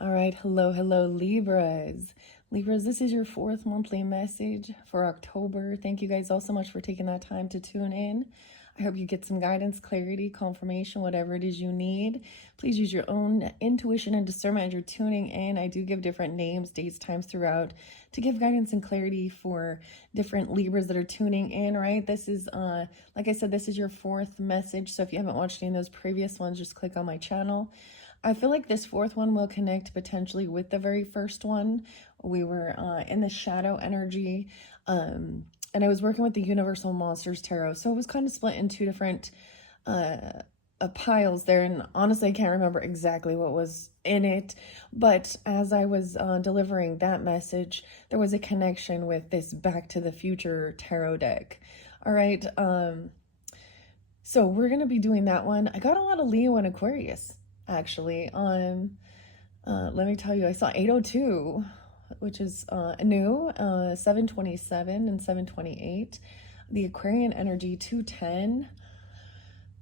All right, hello, Libras. Libras, this is your fourth monthly message for October. Thank you guys all so much for taking that time to tune in. I hope you get some guidance, clarity, confirmation, whatever it is you need. Please use your own intuition and discernment as you're tuning in. I do give different names, dates, times throughout to give guidance and clarity for different Libras that are tuning in, right? This is, like I said, this is your fourth message. So if you haven't watched any of those previous ones, just click on my channel. I feel like this fourth one will connect potentially with the very first one. We were in the shadow energy, and I was working with the Universal Monsters Tarot. So it was kind of split in two different piles there. And honestly, I can't remember exactly what was in it. But as I was delivering that message, there was a connection with this Back to the Future tarot deck. All right. So we're going to be doing that one. I got a lot of Leo and Aquarius, actually. Let me tell you, I saw 802, which is new, 727 and 728. The Aquarian energy, 210.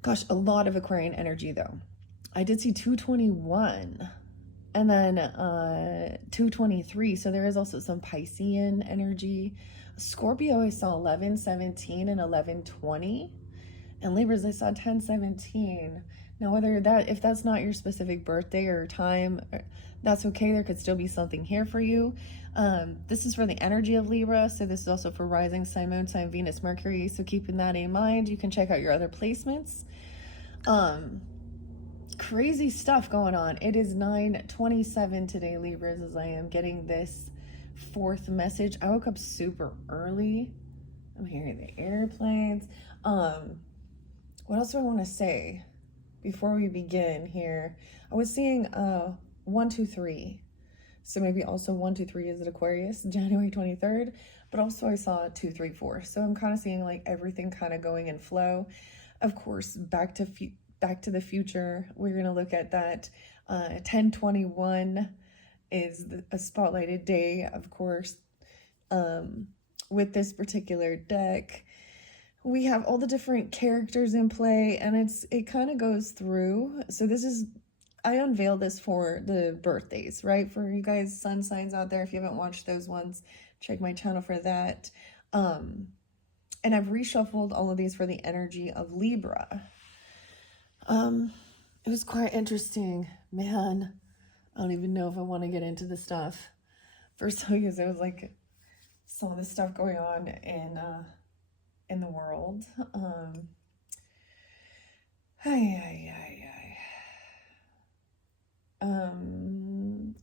Gosh, a lot of Aquarian energy, though. I did see 221 and then 223. So there is also some Piscean energy. Scorpio, I saw 1117 and 1120. And Libras, I saw 1017. Now, if that's not your specific birthday or time, that's okay. There could still be something here for you. This is for the energy of Libra. So this is also for rising sign, moon sign, Venus, Mercury. So keeping that in mind, you can check out your other placements. Crazy stuff going on. It is 9:27 today, Libras, as I am getting this fourth message. I woke up super early. I'm hearing the airplanes. What else do I want to say before we begin here? I was seeing 123. So maybe also 123 is at Aquarius, January 23rd. But also I saw 234. So I'm kind of seeing like everything kind of going in flow. Of course, Back to the Future. We're going to look at that. 1021 is a spotlighted day, of course, with this particular deck. We have all the different characters in play, and it kind of goes through. So I unveiled this for the birthdays, right? For you guys, sun signs out there, if you haven't watched those ones, check my channel for that. And I've reshuffled all of these for the energy of Libra. It was quite interesting, man. I don't even know if I want to get into the stuff. First, because it was like some of the stuff going on in the world. I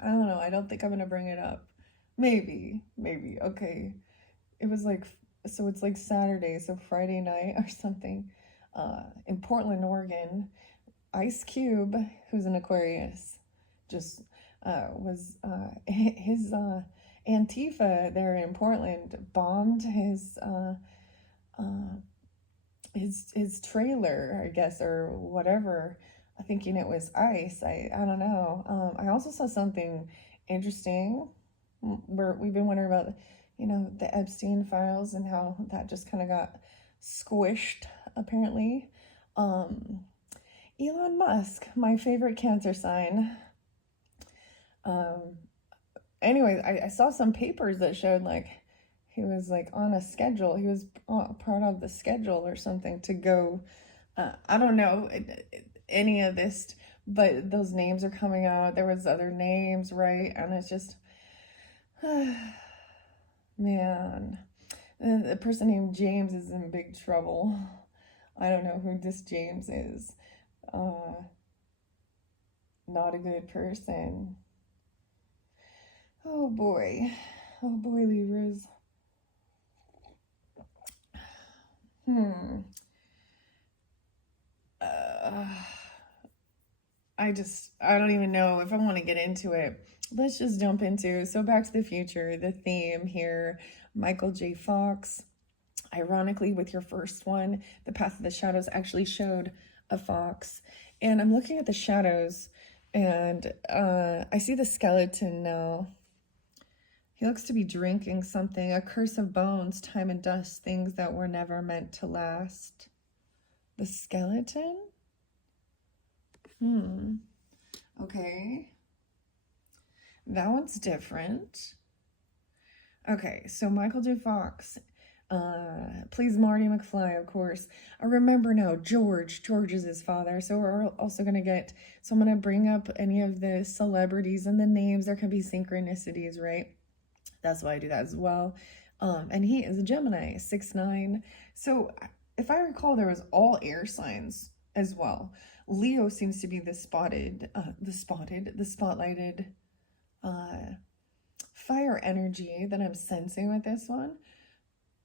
don't know. I don't think I'm gonna bring it up. Maybe. Okay. It was like, so it's like Saturday, so Friday night or something. In Portland, Oregon, Ice Cube, who's an Aquarius, just was his Antifa there in Portland bombed his trailer, I guess, or whatever, thinking it was ice. I don't know. I also saw something interesting where we've been wondering about, the Epstein files and how that just kind of got squished, apparently. Elon Musk, my favorite Cancer sign. Anyways, I saw some papers that showed like he was like on a schedule. He was part of the schedule or something to go. I don't know any of this, but those names are coming out. There was other names, right? And it's just, man, the person named James is in big trouble. I don't know who this James is. Not a good person. Oh boy, Libras. I don't even know if I want to get into it. Let's just jump into, so Back to the Future, the theme here, Michael J. Fox. Ironically, with your first one, The Path of the Shadows actually showed a fox. And I'm looking at the shadows, and I see the skeleton now. He looks to be drinking something. A curse of bones, time and dust, things that were never meant to last. The skeleton? Okay. That one's different. Okay, so Michael J. Fox, please Marty McFly, of course. I remember now, George. George is his father. So we're also going to get, so I'm going to bring up any of the celebrities and the names. There can be synchronicities, right? That's why I do that as well. And he is a Gemini, 6'9". So if I recall, there was all air signs as well. Leo seems to be the spotlighted, fire energy that I'm sensing with this one.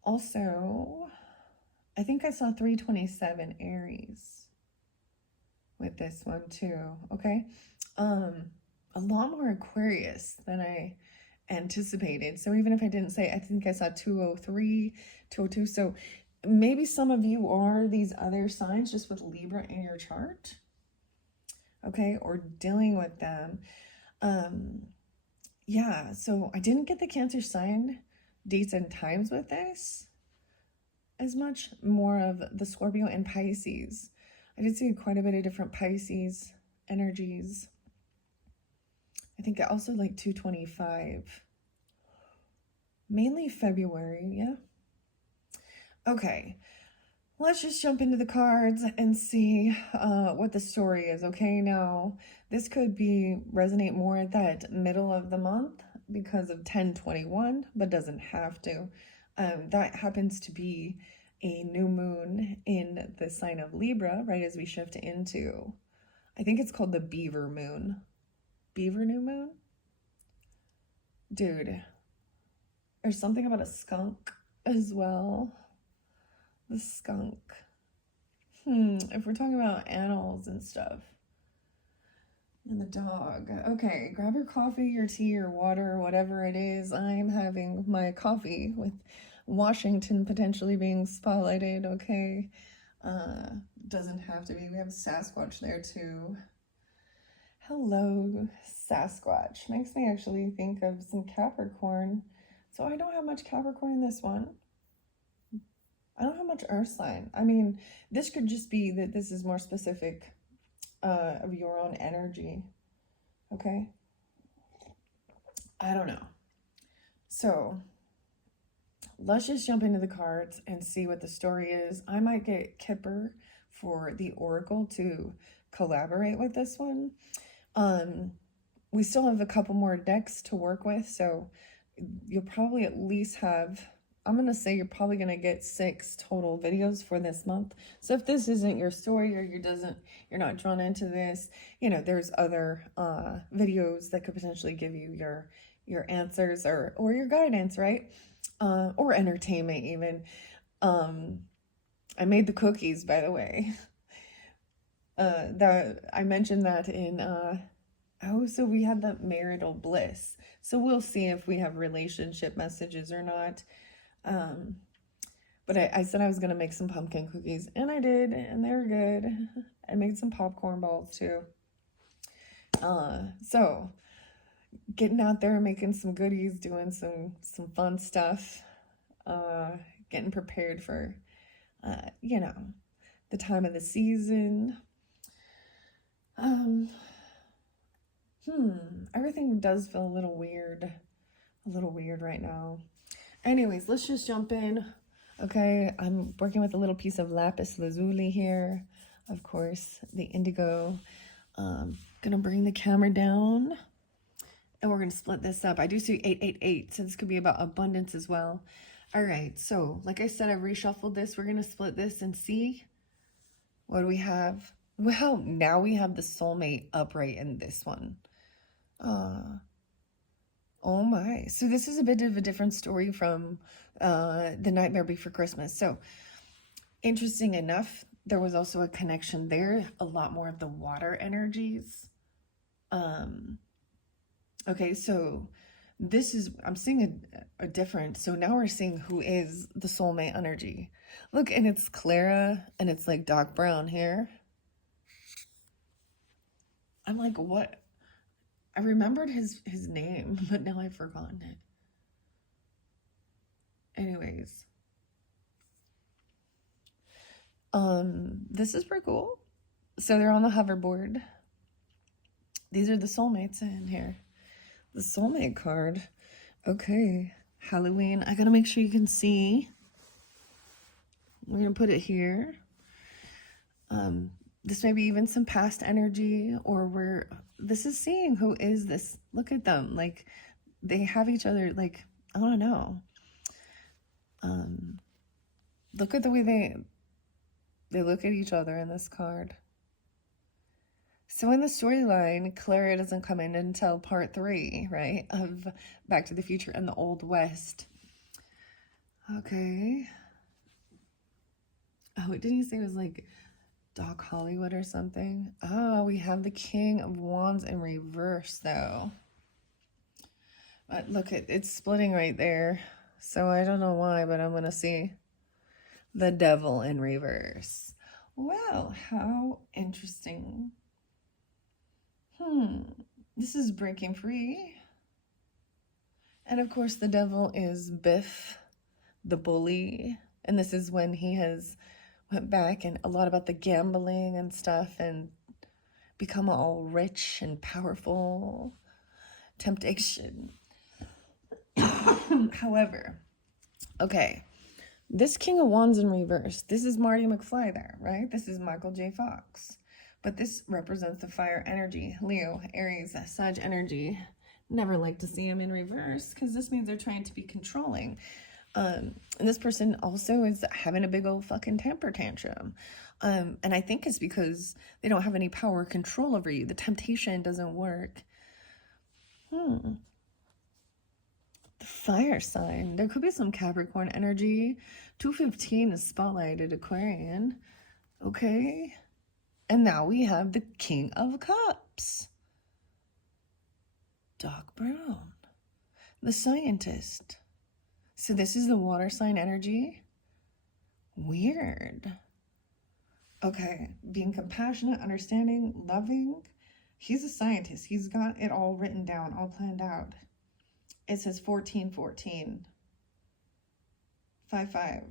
Also, I think I saw 327 Aries with this one too, okay? A lot more Aquarius than I anticipated. So even if I didn't say, I think I saw 203, 202. So maybe some of you are these other signs just with Libra in your chart, okay, or dealing with them. Yeah, so I didn't get the Cancer sign dates and times with this as much, more of the Scorpio and Pisces. I did see quite a bit of different Pisces energies. I think also like 225. Mainly February, yeah. Okay, let's just jump into the cards and see what the story is, okay? Now, this could resonate more at that middle of the month because of 10/21, but doesn't have to. That happens to be a new moon in the sign of Libra, right as we shift into, I think it's called the Beaver moon. Beaver new moon? Dude, there's something about a skunk as well. The skunk. If we're talking about animals and stuff. And the dog. Okay, grab your coffee, your tea, your water, whatever it is. I'm having my coffee with Washington potentially being spotlighted, okay? Doesn't have to be. We have Sasquatch there too. Hello, Sasquatch. Makes me actually think of some Capricorn. So I don't have much Capricorn in this one. I don't have much earth sign. I mean, this could just be that this is more specific of your own energy, okay? I don't know. So let's just jump into the cards and see what the story is. I might get Kipper for the Oracle to collaborate with this one. We still have a couple more decks to work with, so you'll probably at least have, I'm going to say you're probably going to get 6 total videos for this month. So if this isn't your story or you're not drawn into this, you know, there's other videos that could potentially give you your answers or your guidance, right? Or entertainment even. I made the cookies, by the way. That I mentioned that in so we had the marital bliss. So we'll see if we have relationship messages or not. But I said I was going to make some pumpkin cookies, and I did, and they're good. I made some popcorn balls too. So getting out there, making some goodies, doing some fun stuff, getting prepared for, you know, the time of the season. Everything does feel a little weird right now. Anyways, let's just jump in. Okay, I'm working with a little piece of lapis lazuli here. Of course, the indigo. Gonna bring the camera down and we're gonna split this up. I do see 888, so this could be about abundance as well. All right, so like I said, I reshuffled this. We're gonna split this and see what do we have. Well, now we have the soulmate upright in this one. Oh my. So this is a bit of a different story from The Nightmare Before Christmas. So interesting enough, there was also a connection there, a lot more of the water energies. Okay, so this is, I'm seeing a difference. So now we're seeing who is the soulmate energy. Look, and it's Clara, and it's like dark brown hair. I'm like, what? I remembered his name, but now I've forgotten it. Anyways. This is pretty cool. So they're on the hoverboard. These are the soulmates in here. The Soulmate card. Okay. Halloween. I gotta make sure you can see. We're gonna put it here. This may be even some past energy, or this is seeing who is this. Look at them. Like, they have each other, like, I don't know. Look at the way they look at each other in this card. So in the storyline, Clara doesn't come in until part 3, right, of Back to the Future and the Old West. Okay. Oh, didn't he say it was like Doc Hollywood or something? Oh, we have the King of Wands in reverse, though. But look, it's splitting right there. So I don't know why, but I'm going to see the Devil in reverse. Well, how interesting. This is breaking free. And of course, the Devil is Biff, the bully. And this is when he has went back and a lot about the gambling and stuff and become all rich and powerful. Temptation. However, okay, this King of Wands in reverse, this is Marty McFly there, right? This is Michael J. Fox. But this represents the fire energy. Leo, Aries, Sag energy. Never like to see him in reverse because this means they're trying to be controlling. And this person also is having a big old fucking temper tantrum. And I think it's because they don't have any power or control over you. The temptation doesn't work. The fire sign. There could be some Capricorn energy. 215 is spotlighted Aquarian. Okay. And now we have the King of Cups. Doc Brown. The scientist. So this is the water sign energy. Weird. Okay. Being compassionate, understanding, loving. He's a scientist. He's got it all written down, all planned out. It says 1414. 55.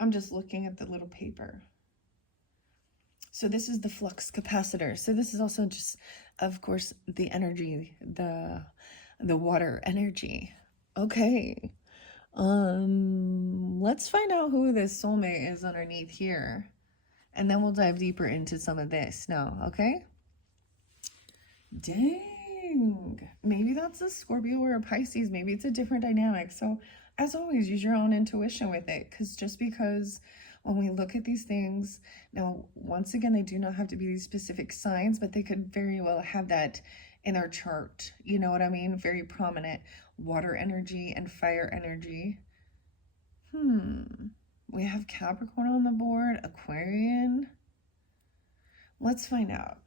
I'm just looking at the little paper. So this is the flux capacitor. So this is also just, of course, the energy, the water energy. Okay. Let's find out who this soulmate is underneath here. And then we'll dive deeper into some of this now, okay? Dang. Maybe that's a Scorpio or a Pisces. Maybe it's a different dynamic. So as always, use your own intuition with it. Just because when we look at these things, now, once again, they do not have to be these specific signs, but they could very well have that in our chart. You know what I mean? Very prominent water energy and fire energy. We have Capricorn on the board, Aquarian. Let's find out.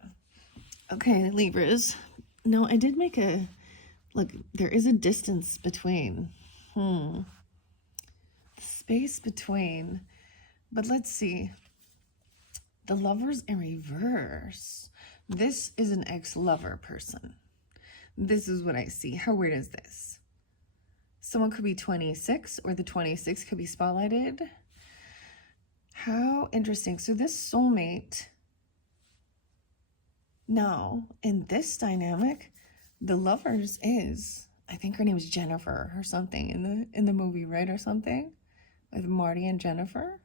Okay, Libras. No, I did make a, look, there is a distance between. Space between. But let's see. The Lovers in reverse. This is an ex-lover person. This is what I see. How weird is this? Someone could be 26, or the 26 could be spotlighted. How interesting. So this soulmate, now, in this dynamic, the Lovers is, I think her name is Jennifer or something in the movie, right? Or something with Marty and Jennifer.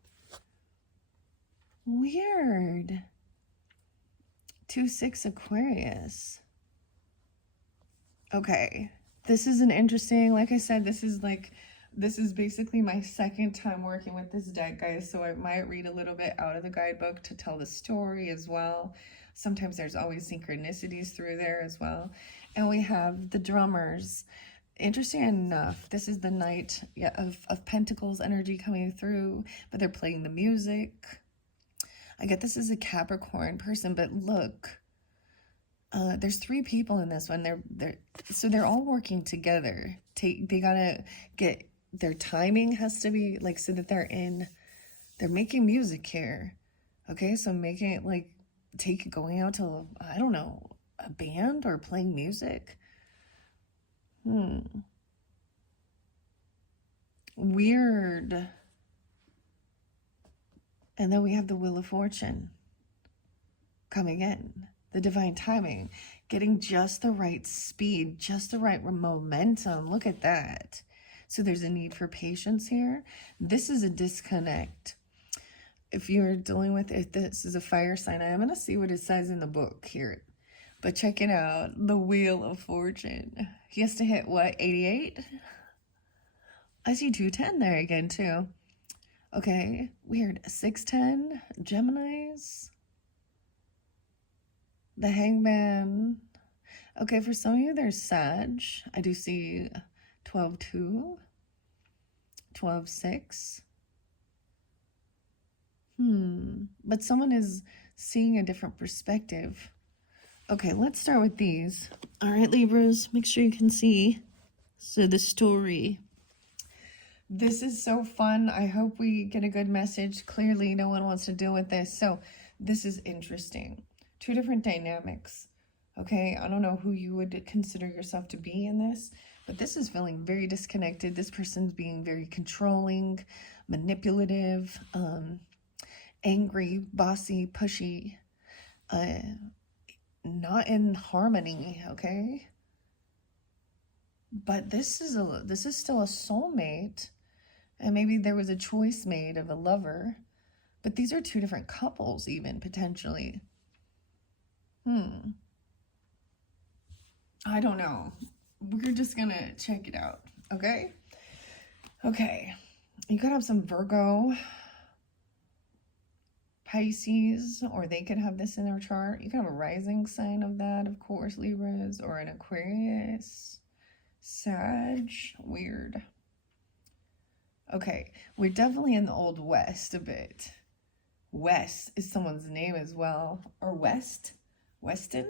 Weird. 2-6 Aquarius. Okay. This is an interesting, like I said, this is basically my second time working with this deck, guys. So I might read a little bit out of the guidebook to tell the story as well. Sometimes there's always synchronicities through there as well. And we have the drummers. Interesting enough, this is the Knight of Pentacles energy coming through, but they're playing the music. I get this is a Capricorn person, but look, there's 3 people in this one. They're all working together. They gotta get, their timing has to be like, so that they're making music here. Okay, so making it like, going out to, I don't know, a band or playing music. Weird. And then we have the Wheel of Fortune coming in. the divine timing, getting just the right speed, just the right momentum. Look at that. So there's a need for patience here. This is a disconnect. If you're dealing with, if this is a fire sign, I'm going to see what it says in the book here. But check it out. The Wheel of Fortune. He has to hit what, 88? I see 210 there again too. Okay, weird. 610, Geminis. The Hangman. Okay, for some of you, there's Sag. I do see 12-2, 12-6. But someone is seeing a different perspective. Okay, let's start with these. All right, Libras, make sure you can see. So the story. This is so fun. I hope we get a good message. Clearly, no one wants to deal with this. So this is interesting. Two different dynamics. Okay, I don't know who you would consider yourself to be in this, but this is feeling very disconnected. This person's being very controlling, manipulative, angry, bossy, pushy, not in harmony, okay? But this is still a soulmate, and maybe there was a choice made of a lover, but these are two different couples even, potentially. I don't know. We're just gonna check it out, okay? Okay, you could have some Virgo, Pisces, or they could have this in their chart. You could have a rising sign of that, of course, Libras, or an Aquarius, Sag, weird. Okay, we're definitely in the Old West a bit. West is someone's name as well. Or West? Weston?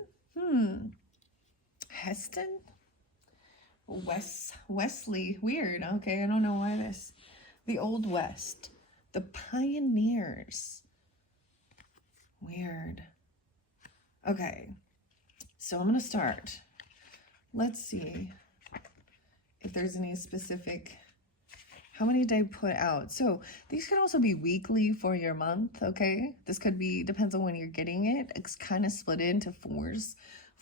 Heston? Wesley. Weird. Okay, I don't know why this. The Old West. The pioneers. Weird. Okay, so I'm going to start. Let's see if there's any specific. How many did I put out? So these could also be weekly for your month, okay? This could be, depends on when you're getting it. It's kind of split into fours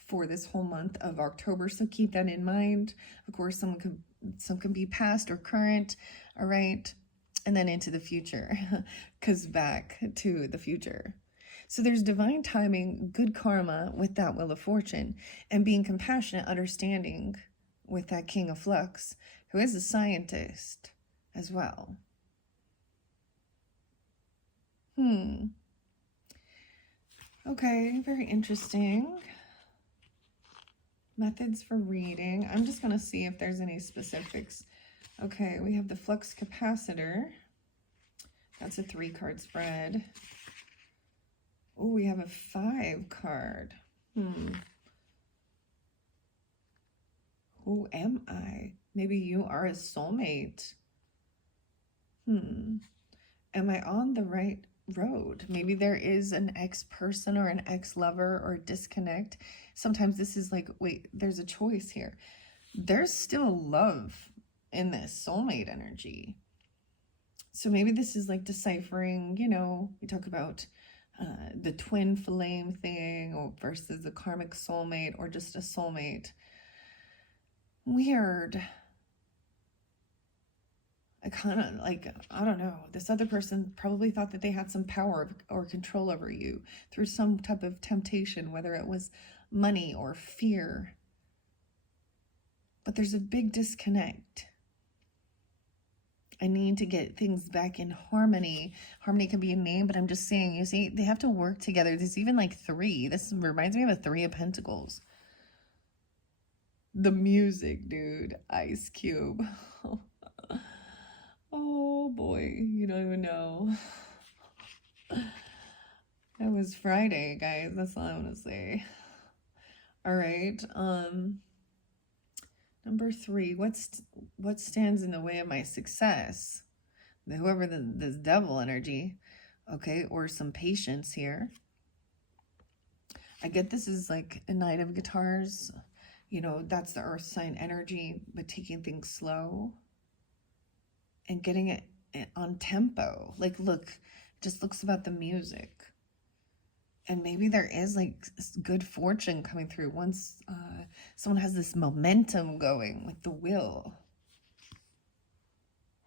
for this whole month of October, so keep that in mind. Of course, some can be past or current, all right? And then into the future, because back to the future. So there's divine timing, good karma with that Wheel of Fortune, and being compassionate, understanding with that King of Flux, who is a scientist as well. Okay, very interesting. Methods for reading. I'm just going to see if there's any specifics. Okay, we have the flux capacitor. That's a 3-card spread. Oh, we have a 5 card. Who am I? Maybe you are a soulmate. Am I on the right road? Maybe there is an ex-person or an ex-lover or disconnect. Sometimes this is like, wait, there's a choice here. There's still love in this soulmate energy. So maybe this is like deciphering, you know, we talk about the twin flame thing or versus a karmic soulmate or just a soulmate. Weird. I kind of like, I don't know, this other person probably thought that they had some power or control over you through some type of temptation, whether it was money or fear. But there's a big disconnect. I need to get things back in harmony. Harmony can be a name, but I'm just saying, you see, they have to work together. There's even like 3. This reminds me of a 3 of Pentacles. The music, dude. Ice Cube. Oh boy, you don't even know. That was Friday, guys. That's all I want to say. All right. Number 3. What stands in the way of my success? Whoever this devil energy, okay, or some patience here. I get this is like a Knight of Guitars. You know, that's the earth sign energy, but taking things slow and getting it on tempo. Like, look, it just looks about the music. And maybe there is like good fortune coming through once someone has this momentum going with the will.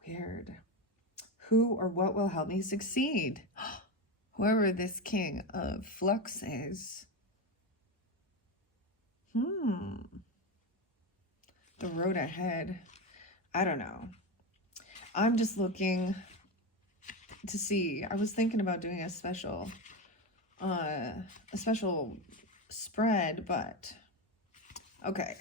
Weird. Who or what will help me succeed? Whoever this king of flux is. The road ahead. I don't know. I'm just looking to see. I was thinking about doing a special spread, but okay.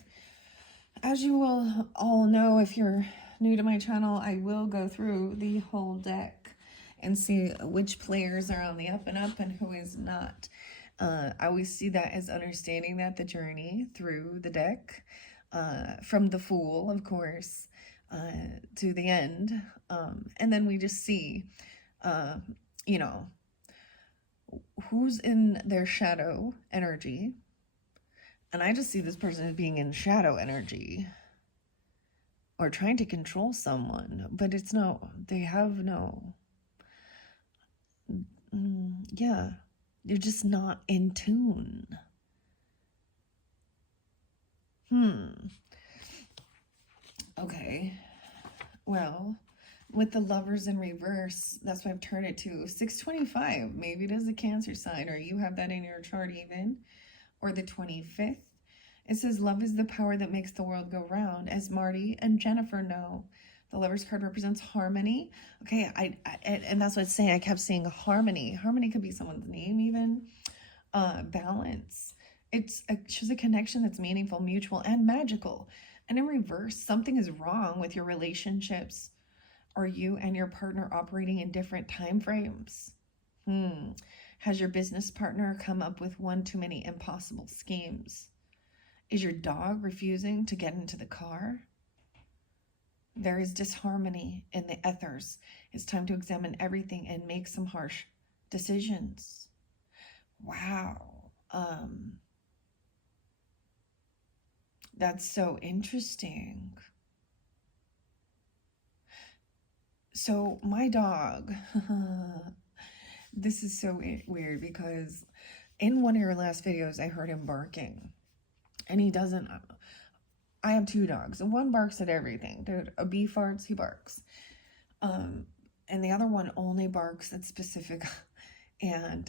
As you will all know, if you're new to my channel, I will go through the whole deck and see which players are on the up and up and who is not. I always see that as understanding that the journey through the deck, from the Fool, of course, to the end. And then we just see, you know, who's in their shadow energy. And I just see this person as being in shadow energy or trying to control someone, but it's no, they have no, yeah, you're just not in tune. Okay, well, with the Lovers in reverse, that's why I've turned it to 625. Maybe it is a Cancer sign, or you have that in your chart even, or the 25th. It says, love is the power that makes the world go round, as Marty and Jennifer know. The Lovers card represents harmony. Okay, and that's what it's saying. I kept saying harmony. Harmony could be someone's name even. Balance. It shows a connection that's meaningful, mutual, and magical. And in reverse, something is wrong with your relationships, or you and your partner operating in different time frames. Has your business partner come up with one too many impossible schemes? Is your dog refusing to get into the car? There is disharmony in the ethers. It's time to examine everything and make some harsh decisions. Wow. That's so interesting. So my dog, this is so weird because in one of your last videos, I heard him barking. And he doesn't, I have two dogs, and one barks at everything. Dude, a bee farts, he barks. And the other one only barks at specific, and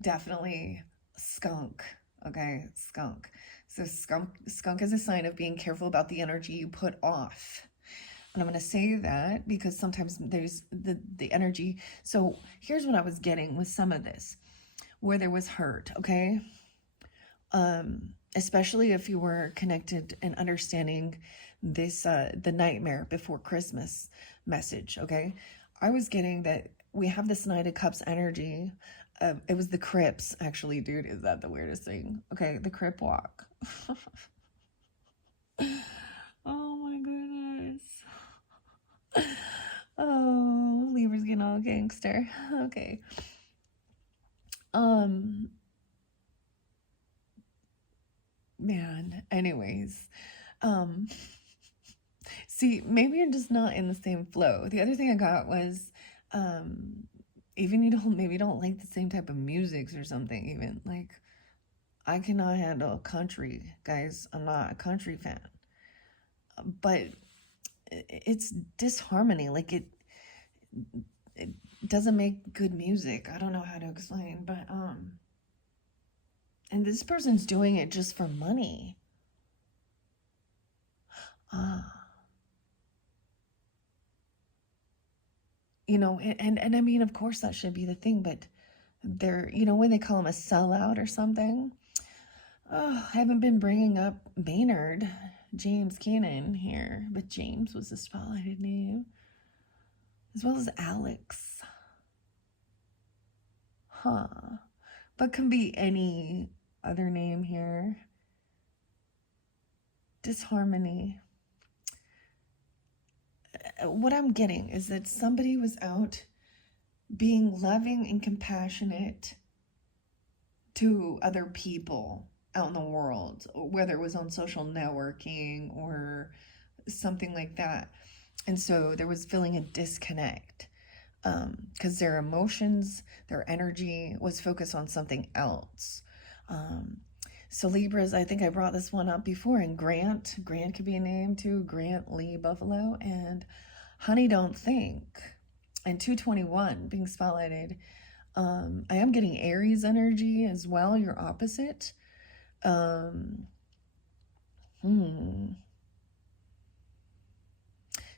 definitely skunk, okay, skunk. So skunk is a sign of being careful about the energy you put off. And I'm going to say that because sometimes there's the energy. So here's what I was getting with some of this, where there was hurt, okay? Especially if you were connected and understanding this, the nightmare before Christmas message, okay? I was getting that we have this Knight of Cups energy. It was the Crips, actually, dude. Is that the weirdest thing? Okay, the Crip walk. Oh my goodness. Oh, Libra's getting all gangster. Okay. Man, anyways, see, maybe you're just not in the same flow. The other thing I got was, even maybe don't like the same type of music or something, even, like, I cannot handle country, guys. I'm not a country fan, but it's disharmony. Like, it doesn't make good music. I don't know how to explain, but, and this person's doing it just for money. You know, and I mean, of course that should be the thing, but they're, you know, when they call him a sellout or something. Oh, I haven't been bringing up Maynard, James Keenan here, but James was the spotlighted name, as well as Alex. But can be any other name here. Disharmony. What I'm getting is that somebody was out being loving and compassionate to other people out in the world, whether it was on social networking or something like that. And so there was feeling a disconnect. because their emotions, their energy was focused on something else. So Libras, I think I brought this one up before, and Grant could be a name too, Grant Lee Buffalo, and Honey Don't Think, and 221 being spotlighted. I am getting Aries energy as well, your opposite. Um, hmm.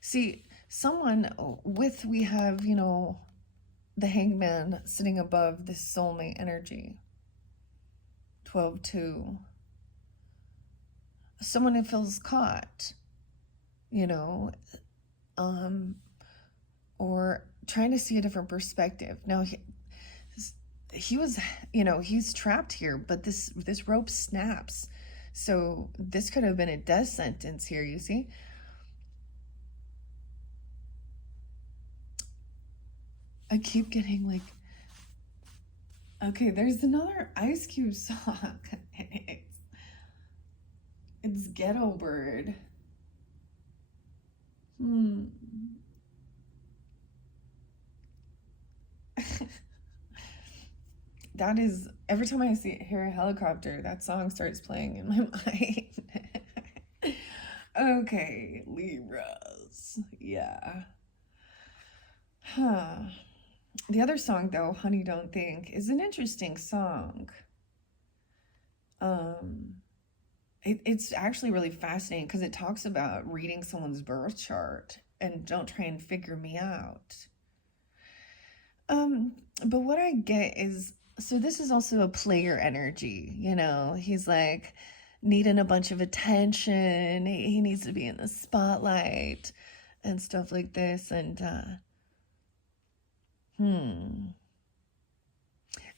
See, someone with, we have, the hangman sitting above this soulmate energy. 12-2. Someone who feels caught, you know, or trying to see a different perspective. Now, he was, he's trapped here, but this rope snaps. So this could have been a death sentence here, you see? I keep getting like, okay, there's another Ice Cube song. It's Ghetto Bird. That is, every time I hear a helicopter, that song starts playing in my mind. Okay, Libras. Yeah. Huh. The other song, though, Honey Don't Think, is an interesting song. It's actually really fascinating because it talks about reading someone's birth chart and don't try and figure me out. But what I get is, so this is also a player energy, he's like needing a bunch of attention. He needs to be in the spotlight and stuff like this. And,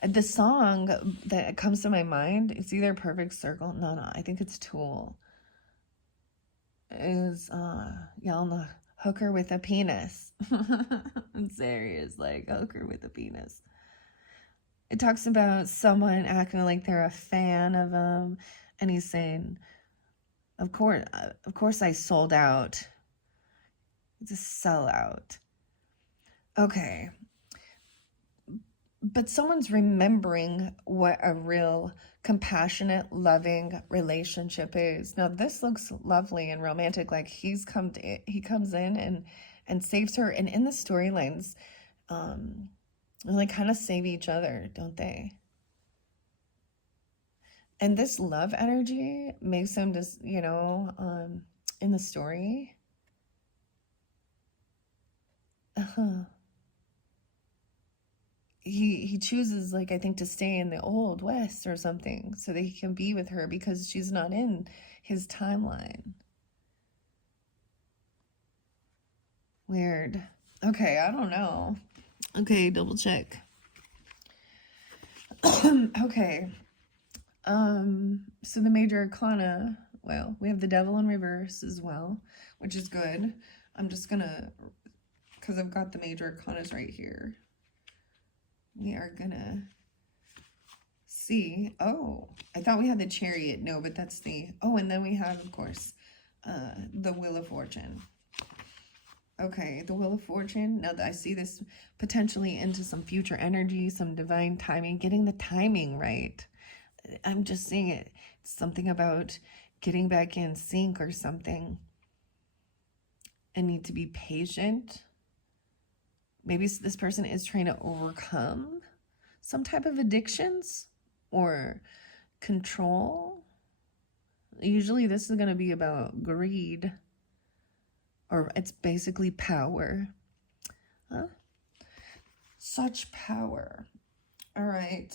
the song that comes to my mind, it's either Perfect Circle. No, I think it's Tool. Is, y'all know Hooker with a Penis. I'm serious, like Hooker with a Penis. It talks about someone acting like they're a fan of him, and he's saying, of course I sold out. It's a sellout. Okay. But someone's remembering what a real compassionate, loving relationship is. Now, this looks lovely and romantic. Like he comes in and saves her. And in the storylines, they like kind of save each other, don't they? And this love energy makes him just, in the story. He chooses, like, I think, to stay in the old west or something so that he can be with her because she's not in his timeline. Weird. Okay, I don't know. Okay, double check. Okay. So the major arcana, well, we have the devil in reverse as well, which is good. I'm just gonna, because I've got the major arcanas right here, we are gonna see. Oh, I thought we had the Chariot. No, but that's and then we have, of course, the Wheel of Fortune. Okay, the Wheel of Fortune. Now that I see this potentially into some future energy, some divine timing, getting the timing right. I'm just seeing it. It's something about getting back in sync or something. And need to be patient. Maybe this person is trying to overcome some type of addictions or control. Usually this is going to be about greed, or it's basically power. Huh? Such power. All right.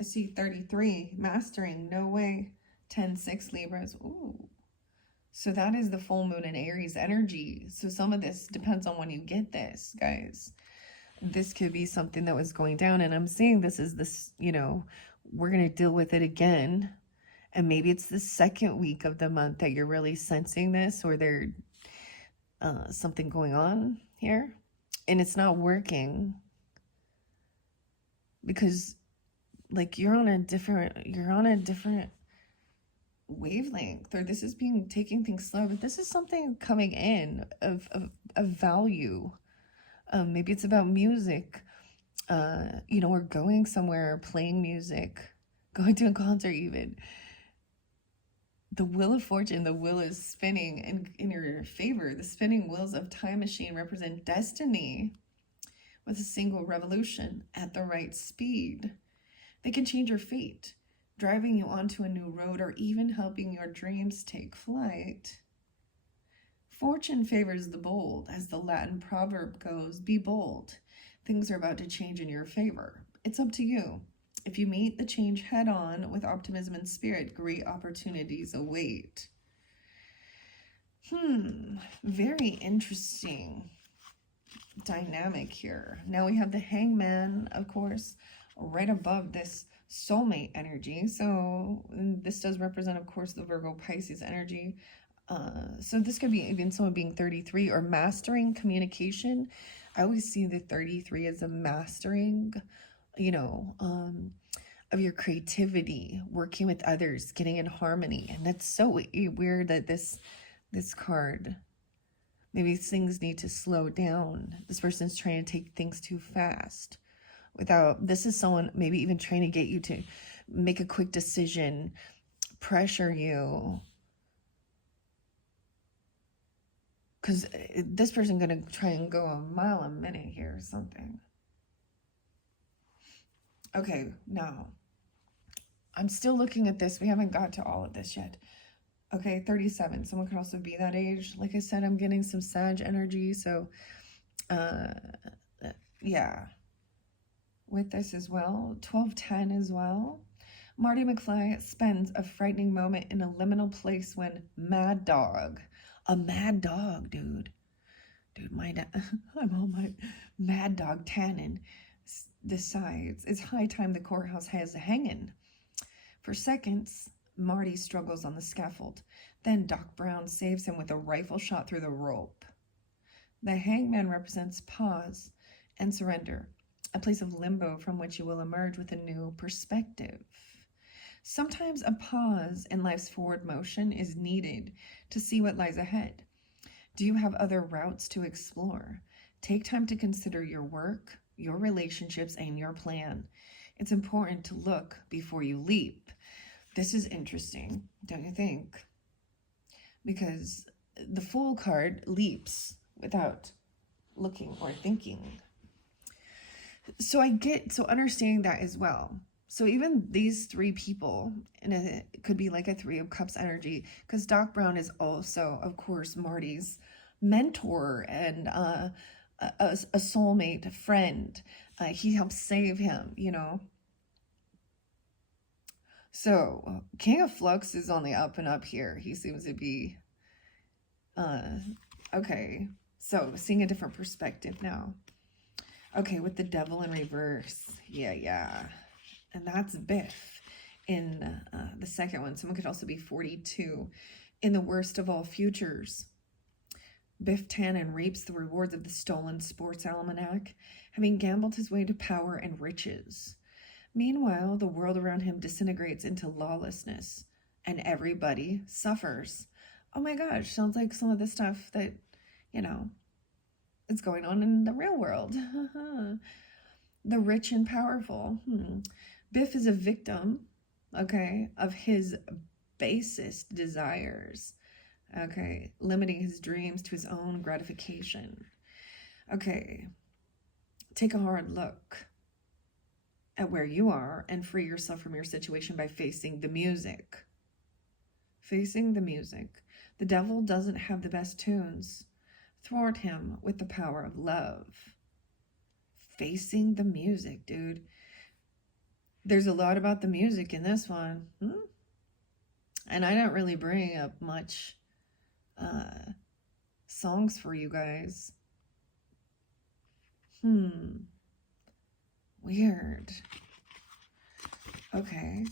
I see 33, mastering, no way. 10-6 Libras. Ooh. So that is the full moon in Aries energy. So some of this depends on when you get this, guys. This could be something that was going down. And I'm saying this is this, we're going to deal with it again. And maybe it's the second week of the month that you're really sensing this, or there's something going on here. And it's not working. Because, like, you're on a different wavelength, or this is taking things slow, but this is something coming in of value, Maybe it's about music, you know, or going somewhere, playing music, going to a concert even. The wheel of fortune, the wheel is spinning in your favor. The spinning wheels of time machine represent destiny with a single revolution at the right speed. They can change your fate, driving you onto a new road or even helping your dreams take flight. Fortune favors the bold, as the Latin proverb goes, be bold. Things are about to change in your favor. It's up to you. If you meet the change head on with optimism and spirit, great opportunities await. Very interesting dynamic here. Now we have the Hangman, of course, right above this soulmate energy. So this does represent, of course, the Virgo Pisces energy. So this could be even someone being 33 or mastering communication. I always see the 33 as a mastering, you know, of your creativity, working with others, getting in harmony. And that's so weird that this card, maybe things need to slow down. This person's trying to take things too fast. This is someone maybe even trying to get you to make a quick decision, pressure you. Because this person gonna try and go a mile a minute here or something. Okay, now, I'm still looking at this. We haven't got to all of this yet. Okay, 37. Someone could also be that age. Like I said, I'm getting some Sag energy. So, yeah. With this as well. 1210 as well. Marty McFly spends a frightening moment in a liminal place when Mad Dog, a mad dog, dude, I'm on my Mad Dog Tannen, decides it's high time the courthouse has a hanging. For seconds, Marty struggles on the scaffold. Then Doc Brown saves him with a rifle shot through the rope. The hangman represents pause and surrender, a place of limbo from which you will emerge with a new perspective. Sometimes a pause in life's forward motion is needed to see what lies ahead. Do you have other routes to explore? Take time to consider your work, your relationships, and your plan. It's important to look before you leap. This is interesting, don't you think? Because the Fool card leaps without looking or thinking. So understanding that as well. So even these three people, and it could be like a Three of Cups energy, because Doc Brown is also, of course, Marty's mentor and a soulmate, a friend. He helps save him, you know. So King of Flux is on the up and up here. He seems to be, okay. So seeing a different perspective now. Okay, with the Devil in reverse. Yeah. And that's Biff in the second one. Someone could also be 42 in the worst of all futures. Biff Tannen reaps the rewards of the stolen sports almanac, having gambled his way to power and riches. Meanwhile, the world around him disintegrates into lawlessness, and everybody suffers. Oh my gosh, sounds like some of the stuff that, you know, is going on in the real world. The rich and powerful. Biff is a victim, okay, of his basest desires, okay, limiting his dreams to his own gratification. Okay, take a hard look at where you are and free yourself from your situation by facing the music. Facing the music. The devil doesn't have the best tunes. Thwart him with the power of love. Facing the music, dude. There's a lot about the music in this one. And I don't really bring up much songs for you guys. Weird. Okay,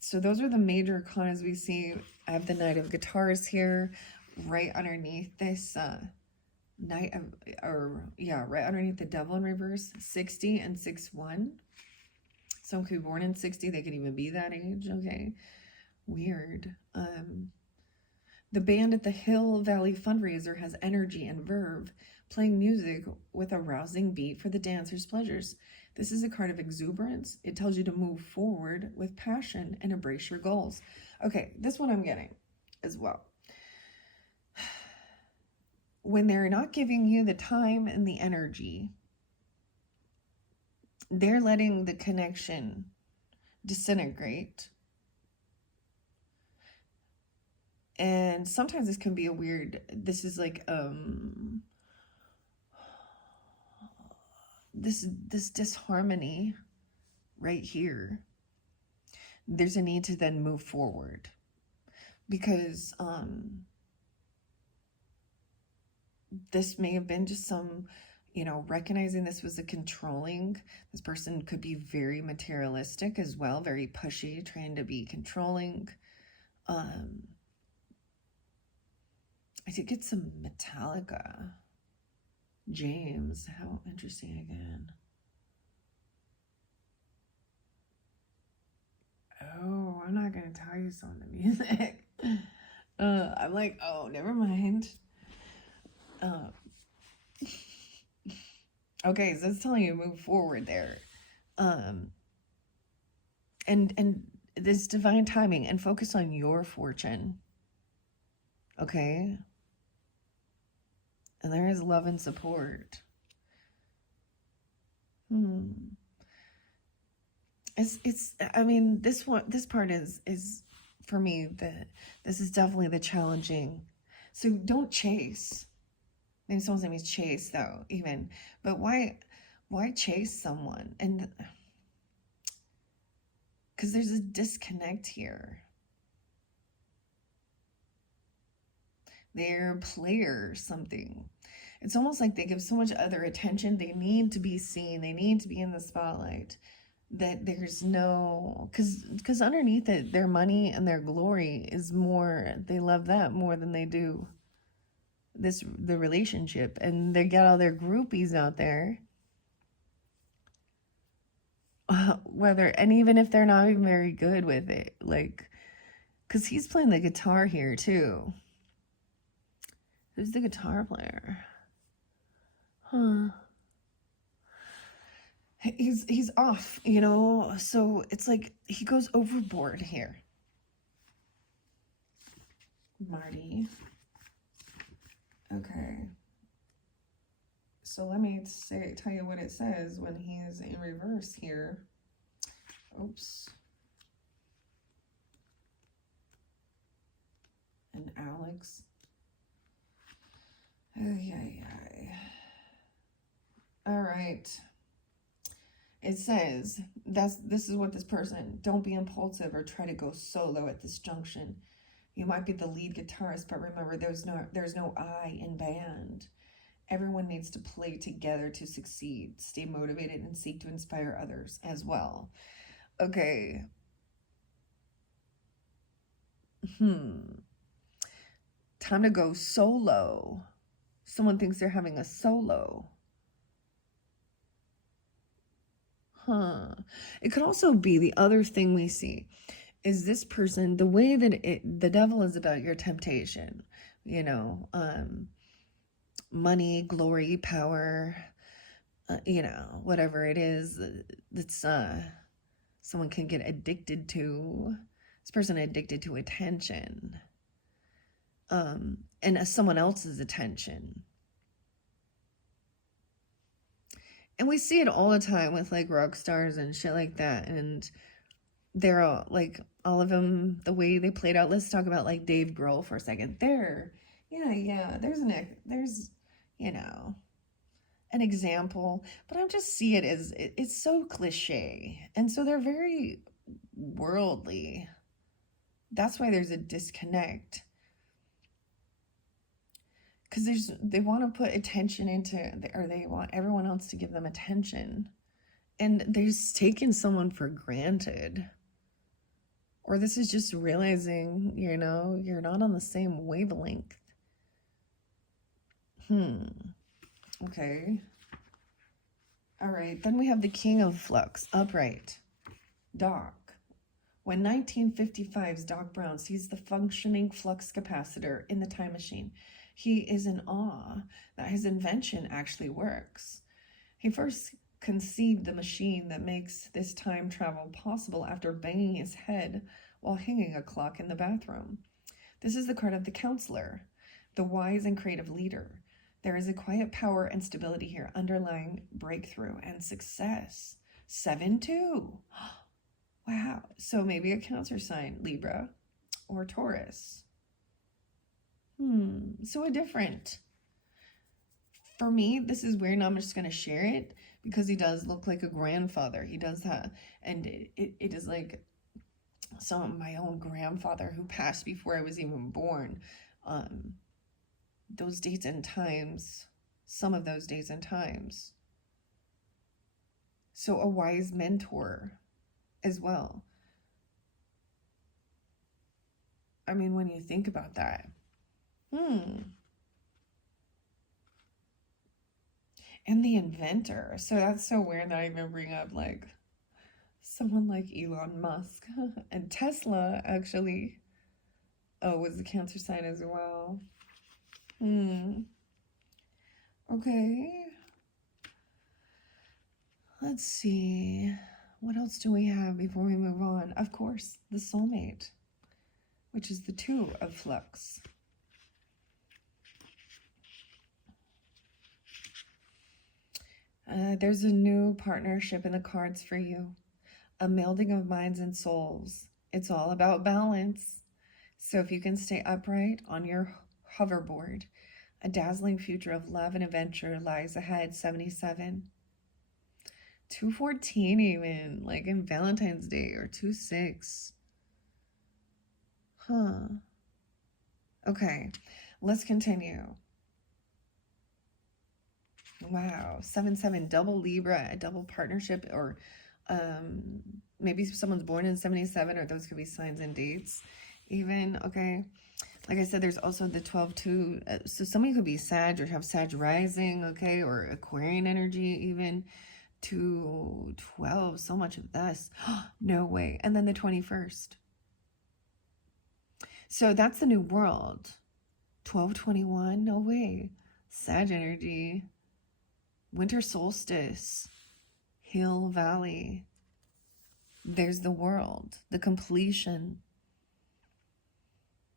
so those are the major arcanas we see. I have the Knight of Guitars here, right underneath this right underneath the Devil in reverse, 60 and 6-1. Some could be born in the could even be that age. Okay, weird. The The band at the Hill Valley fundraiser has energy and verve, playing music with a rousing beat for the dancer's pleasures. This is a card of exuberance. It tells you to move forward with passion and embrace your goals. Okay, this one I'm getting as well. When they're not giving you the time and the energy, they're letting the connection disintegrate. And sometimes this can be a weird, this is like this disharmony right here. There's a need to then move forward, because this may have been just some, recognizing this was a controlling. This person could be very materialistic as well, very pushy, trying to be controlling. I did get some Metallica. James, how interesting again. Oh, I'm not going to tell you some of the music. I'm like, oh, never mind. Okay, so it's telling you to move forward there. And this divine timing, and focus on your fortune. Okay? And there is love and support. It's I mean, this part is for me, this is definitely the challenging. So don't chase. Maybe someone's name is chase though, even. But why chase someone? And because there's a disconnect here. They're player something. It's almost like they give so much other attention. They need to be seen. They need to be in the spotlight. That there's no, because underneath it, their money and their glory is more. They love that more than they do the relationship. And they got all their groupies out there. And even if they're not even very good with it, like, because he's playing the guitar here too. Who's the guitar player? He's off, so it's like he goes overboard here. Marty. Okay. So let me tell you what it says when he is in reverse here. Oops. And Alex. All right. It says, this is what this person, don't be impulsive or try to go solo at this junction. You might be the lead guitarist, but remember, there's no I in band. Everyone needs to play together to succeed. Stay motivated and seek to inspire others as well. Okay. Time to go solo. Someone thinks they're having a solo. It could also be the other thing we see is this person, the way that the devil is about your temptation, money, glory, power, whatever it is that's someone can get addicted to. This person addicted to attention, and someone else's attention. And we see it all the time with like rock stars and shit like that. And they're all like, all of them, the way they played out. Let's talk about like Dave Grohl for a second. There's an example, but I just see it as it's so cliche. And so they're very worldly. That's why there's a disconnect. Because they want to put attention or they want everyone else to give them attention. And they're just taking someone for granted. Or this is just realizing, you're not on the same wavelength. Okay. All right. Then we have the King of Flux, upright. Doc. When 1955's Doc Brown sees the functioning flux capacitor in the time machine, he is in awe that his invention actually works. He first conceived the machine that makes this time travel possible after banging his head while hanging a clock in the bathroom. This is the card of the counselor, the wise and creative leader. There is a quiet power and stability here, underlying breakthrough and success. 7-2. Wow. So maybe a Cancer sign, Libra or Taurus. So a different. For me, this is weird, and I'm just going to share it because he does look like a grandfather. He does have, and it is like some of my own grandfather who passed before I was even born. Those dates and times, some of those days and times. So a wise mentor as well. I mean, when you think about that. And the inventor. So that's so weird that I even bring up like someone like Elon Musk. And Tesla actually was a Cancer sign as well. Okay. Let's see. What else do we have before we move on? Of course, the soulmate, which is the 2 of flux. There's a new partnership in the cards for you. A melding of minds and souls. It's all about balance. So if you can stay upright on your hoverboard, a dazzling future of love and adventure lies ahead. 77. 214 even, like in Valentine's Day, or 26. Okay, let's continue. Wow, 7-7, double Libra, a double partnership, or maybe someone's born in 77, or those could be signs and dates even. Okay, like I said, there's also the 12-2, so somebody could be Sag or have Sag rising, okay, or Aquarian energy even. 2-12, so much of this. No way. And then the 21st. So that's the new world. 12-21, no way. Sag energy. Winter solstice. Hill Valley. There's the world. The completion.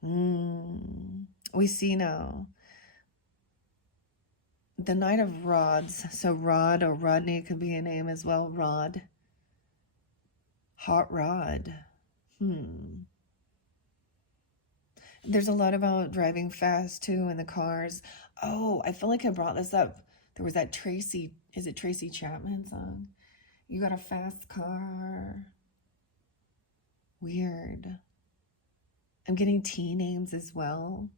We see now. The Knight of Rods. So Rod or Rodney could be a name as well. Rod. Hot Rod. There's a lot about driving fast too in the cars. Oh, I feel like I brought this up. There was that Tracy, is it Tracy Chapman song? You got a fast car. Weird. I'm getting T names as well.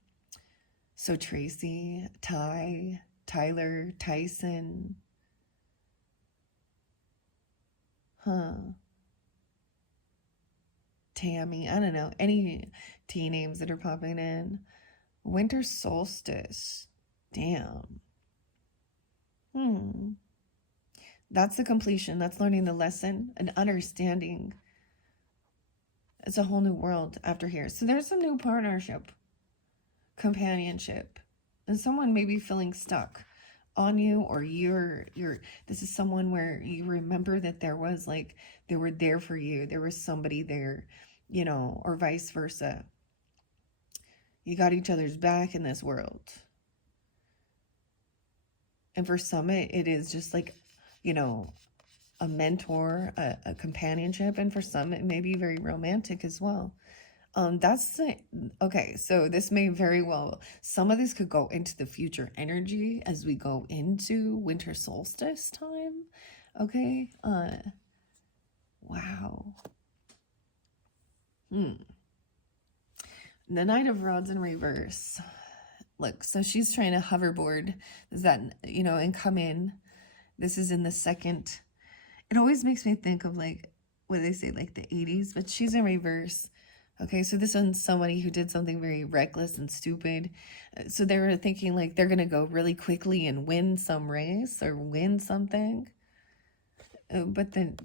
So Tracy, Ty, Tyler, Tyson. Tammy, I don't know. Any T names that are popping in. Winter solstice. Damn. That's the completion. That's learning the lesson and understanding. It's a whole new world after here. So there's a new partnership, companionship, and someone may be feeling stuck on you, or this is someone where you remember that there was like, they were there for you. There was somebody there, you know, or vice versa. You got each other's back in this world. And for some, it is just like, you know, a mentor, a companionship. And for some, it may be very romantic as well. Okay, so this may very well, some of this could go into the future energy as we go into winter solstice time. Okay. Wow. The Knight of Rods in reverse. Look, so she's trying to hoverboard. Is that, you know, and come in. This is in the second. It always makes me think of like, what do they say, like the 80s, but she's in reverse. Okay, so this one's somebody who did something very reckless and stupid. So they were thinking like they're going to go really quickly and win some race or win something. But then,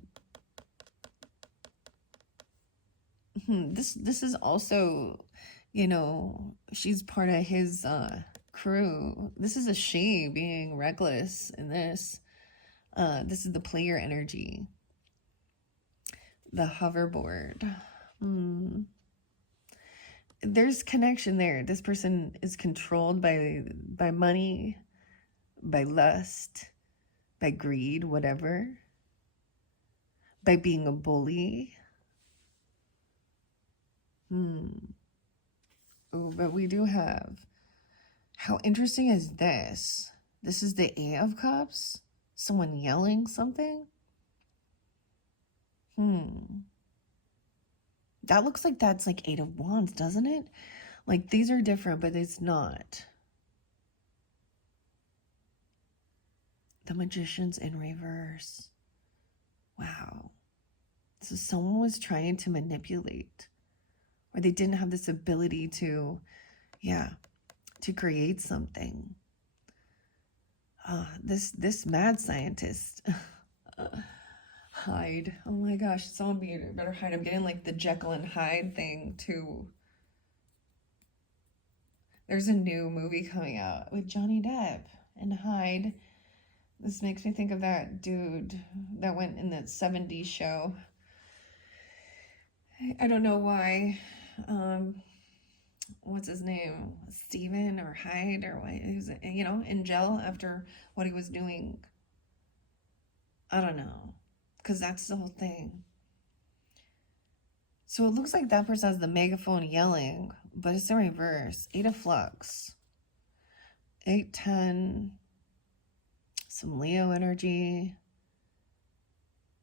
This is also, you know, she's part of his crew. This is a she being reckless in this. This is the player energy. The hoverboard. There's connection there. This person is controlled by money, by lust, by greed, whatever, by being a bully. Oh, but we do have. How interesting is this? This is the Eight of Cups. Someone yelling something. That looks like that's like Eight of Wands, doesn't it? Like these are different, but it's not. The Magician's in reverse. Wow. So someone was trying to manipulate, or they didn't have this ability to, to create something. This mad scientist. Hide. Oh my gosh, someone better hide. I'm getting like the Jekyll and Hyde thing too. There's a new movie coming out with Johnny Depp and Hyde. This makes me think of that dude that went in that 70s show. I don't know why. What's his name? Steven or Hyde or what? He was, you know, in jail after what he was doing. I don't know. Because that's the whole thing. So it looks like that person has the megaphone yelling, but it's in reverse. Eight of Flux. 8, 10. Some Leo energy.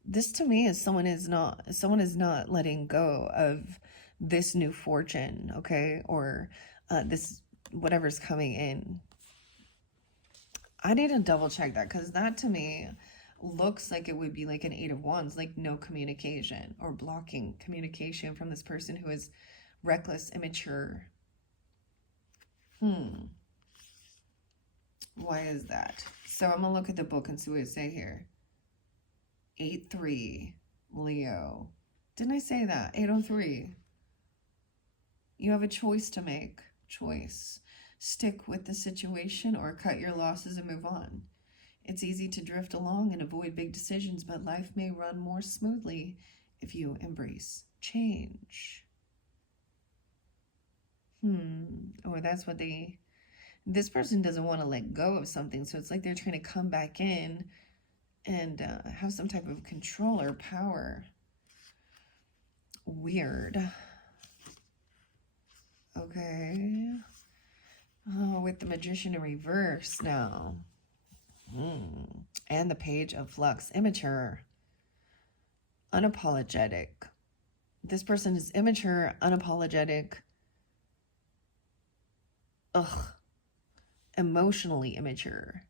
This to me is someone is not letting go of this new fortune, okay? Or this whatever's coming in. I need to double check that, because that to me looks like it would be like an Eight of Wands, like no communication or blocking communication from this person who is reckless, immature. Why is that? So I'm gonna look at the book and see what it say here. 8-3 Leo. Didn't I say that? 803. You have a choice to make. Choice. Stick with the situation or cut your losses and move on. It's easy to drift along and avoid big decisions, but life may run more smoothly if you embrace change. Or that's what this person doesn't want to let go of something, so it's like they're trying to come back in and have some type of control or power. Weird. Okay. Oh, with the Magician in reverse now. And the Page of Flux. Immature. Unapologetic. This person is immature, unapologetic. Emotionally immature.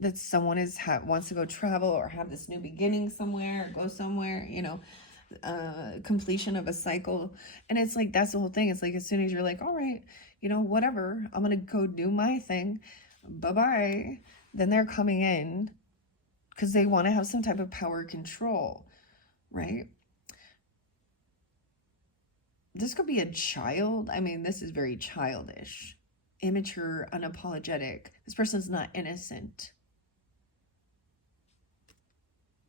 That someone wants to go travel or have this new beginning somewhere, or go somewhere, you know, completion of a cycle. And it's like, that's the whole thing. It's like, as soon as you're like, all right, you know, whatever, I'm gonna go do my thing, bye-bye, then they're coming in because they want to have some type of power control, right? This could be a child. I mean, this is very childish. Immature, unapologetic. This person's not innocent.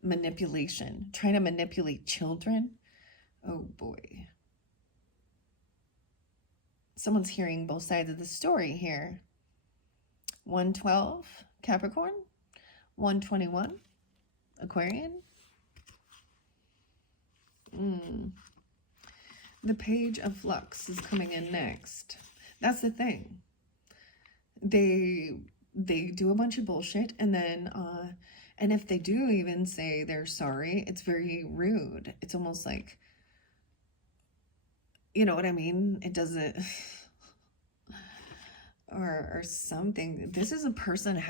Manipulation. Trying to manipulate children. Oh boy. Someone's hearing both sides of the story here. 112, Capricorn. 121, Aquarian. The Page of Flux is coming in next. That's the thing. They do a bunch of bullshit, and then and if they do even say they're sorry, it's very rude. It's almost like, you know what I mean? It doesn't or something. This is a person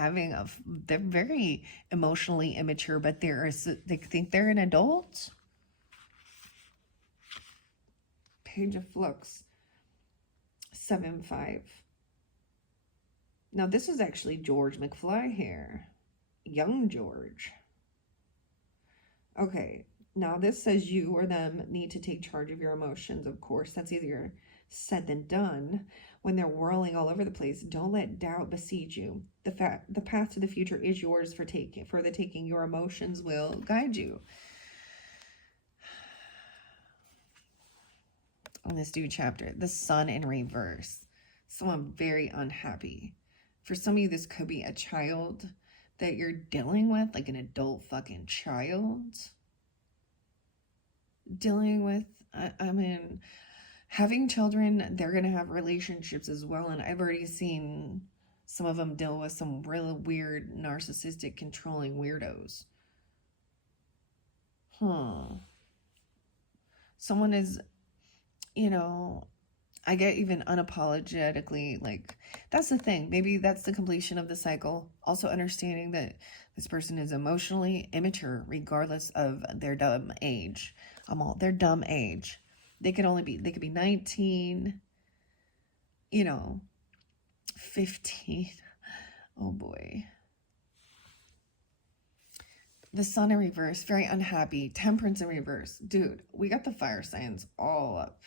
they're very emotionally immature, but they think they're an adult. Page of Flux. 7-5. Now this is actually George McFly here. Young George. Okay. Now, this says you or them need to take charge of your emotions, of course. That's easier said than done. When they're whirling all over the place, don't let doubt besiege you. The path to the future is yours for the taking. Your emotions will guide you. On this new chapter, the sun in reverse. So I'm very unhappy. For some of you, this could be a child that you're dealing with, like an adult fucking child. Dealing with, I mean, having children, they're going to have relationships as well. And I've already seen some of them deal with some really weird, narcissistic, controlling weirdos. Someone is, you know, I get even unapologetically, like, that's the thing. Maybe that's the completion of the cycle. Also understanding that this person is emotionally immature, regardless of their dumb age. Their dumb age. They could be 19, 15. Oh boy. The sun in reverse, very unhappy. Temperance in reverse. Dude, we got the fire signs all up.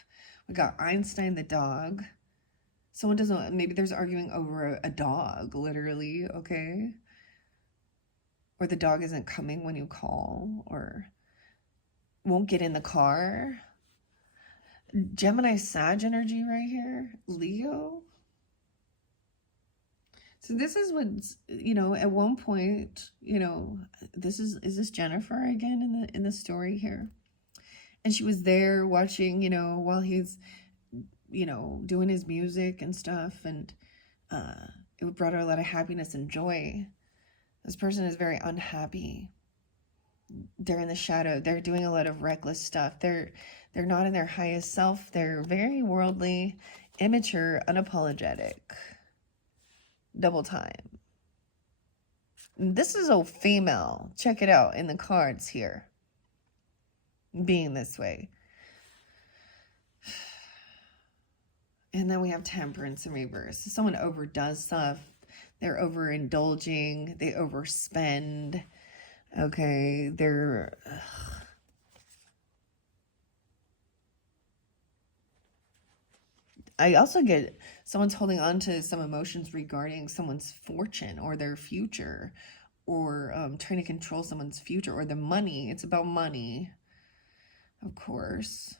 We got Einstein the dog. Someone doesn't, maybe there's arguing over a dog, literally, okay? Or the dog isn't coming when you call, or won't get in the car. Gemini Sag energy right here. Leo. So this is what's, at one point, is this Jennifer again in the story here? And she was there watching, while he's, doing his music and stuff. And it brought her a lot of happiness and joy. This person is very unhappy. They're in the shadow. They're doing a lot of reckless stuff. They're not in their highest self. They're very worldly, immature, unapologetic. Double time. This is a female. Check it out in the cards here. Being this way. And then we have temperance in reverse. Someone overdoes stuff. They're overindulging. They overspend. Okay, I also get someone's holding on to some emotions regarding someone's fortune or their future, or trying to control someone's future, or the money. It's about money, of course.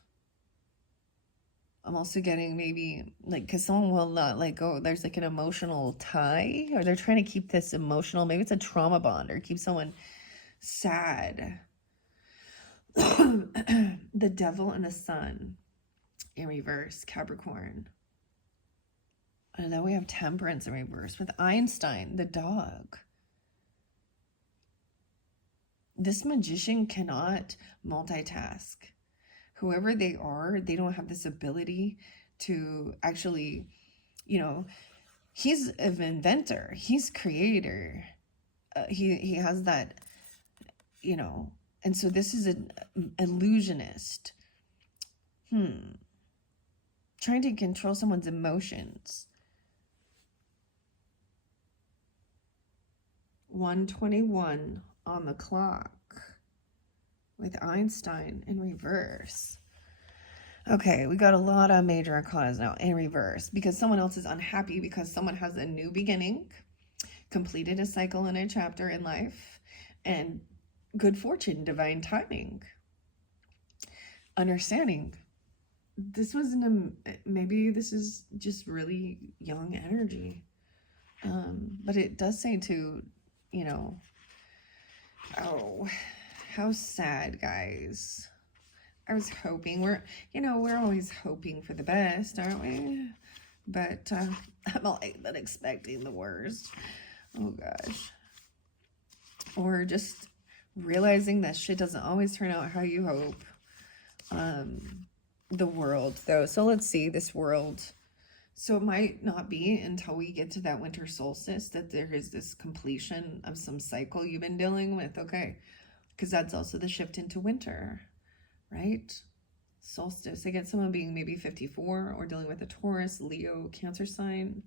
I'm also getting maybe, like, because someone will not let go. There's like an emotional tie, or they're trying to keep this emotional, maybe it's a trauma bond, or keep someone sad. The devil and the sun in reverse, Capricorn. And then we have temperance in reverse with Einstein, the dog. This magician cannot multitask. Whoever they are, they don't have this ability to actually, he's an inventor. He's creator. He has that, and so this is an illusionist. Trying to control someone's emotions. 1:21 on the clock with Einstein in reverse. Okay, we got a lot of major arcanas now in reverse because someone else is unhappy because someone has a new beginning, completed a cycle in a chapter in life, and good fortune, divine timing. Understanding. This was maybe this is just really young energy. But it does say to, oh, how sad, guys. I was hoping we're always hoping for the best, aren't we? But I'm always but expecting the worst. Oh gosh. Or just realizing that shit doesn't always turn out how you hope. The world, though. So let's see this world. So it might not be until we get to that winter solstice that there is this completion of some cycle you've been dealing with, okay? Because that's also the shift into winter, right? Solstice. I get someone being maybe 54 or dealing with a Taurus, Leo, Cancer sign,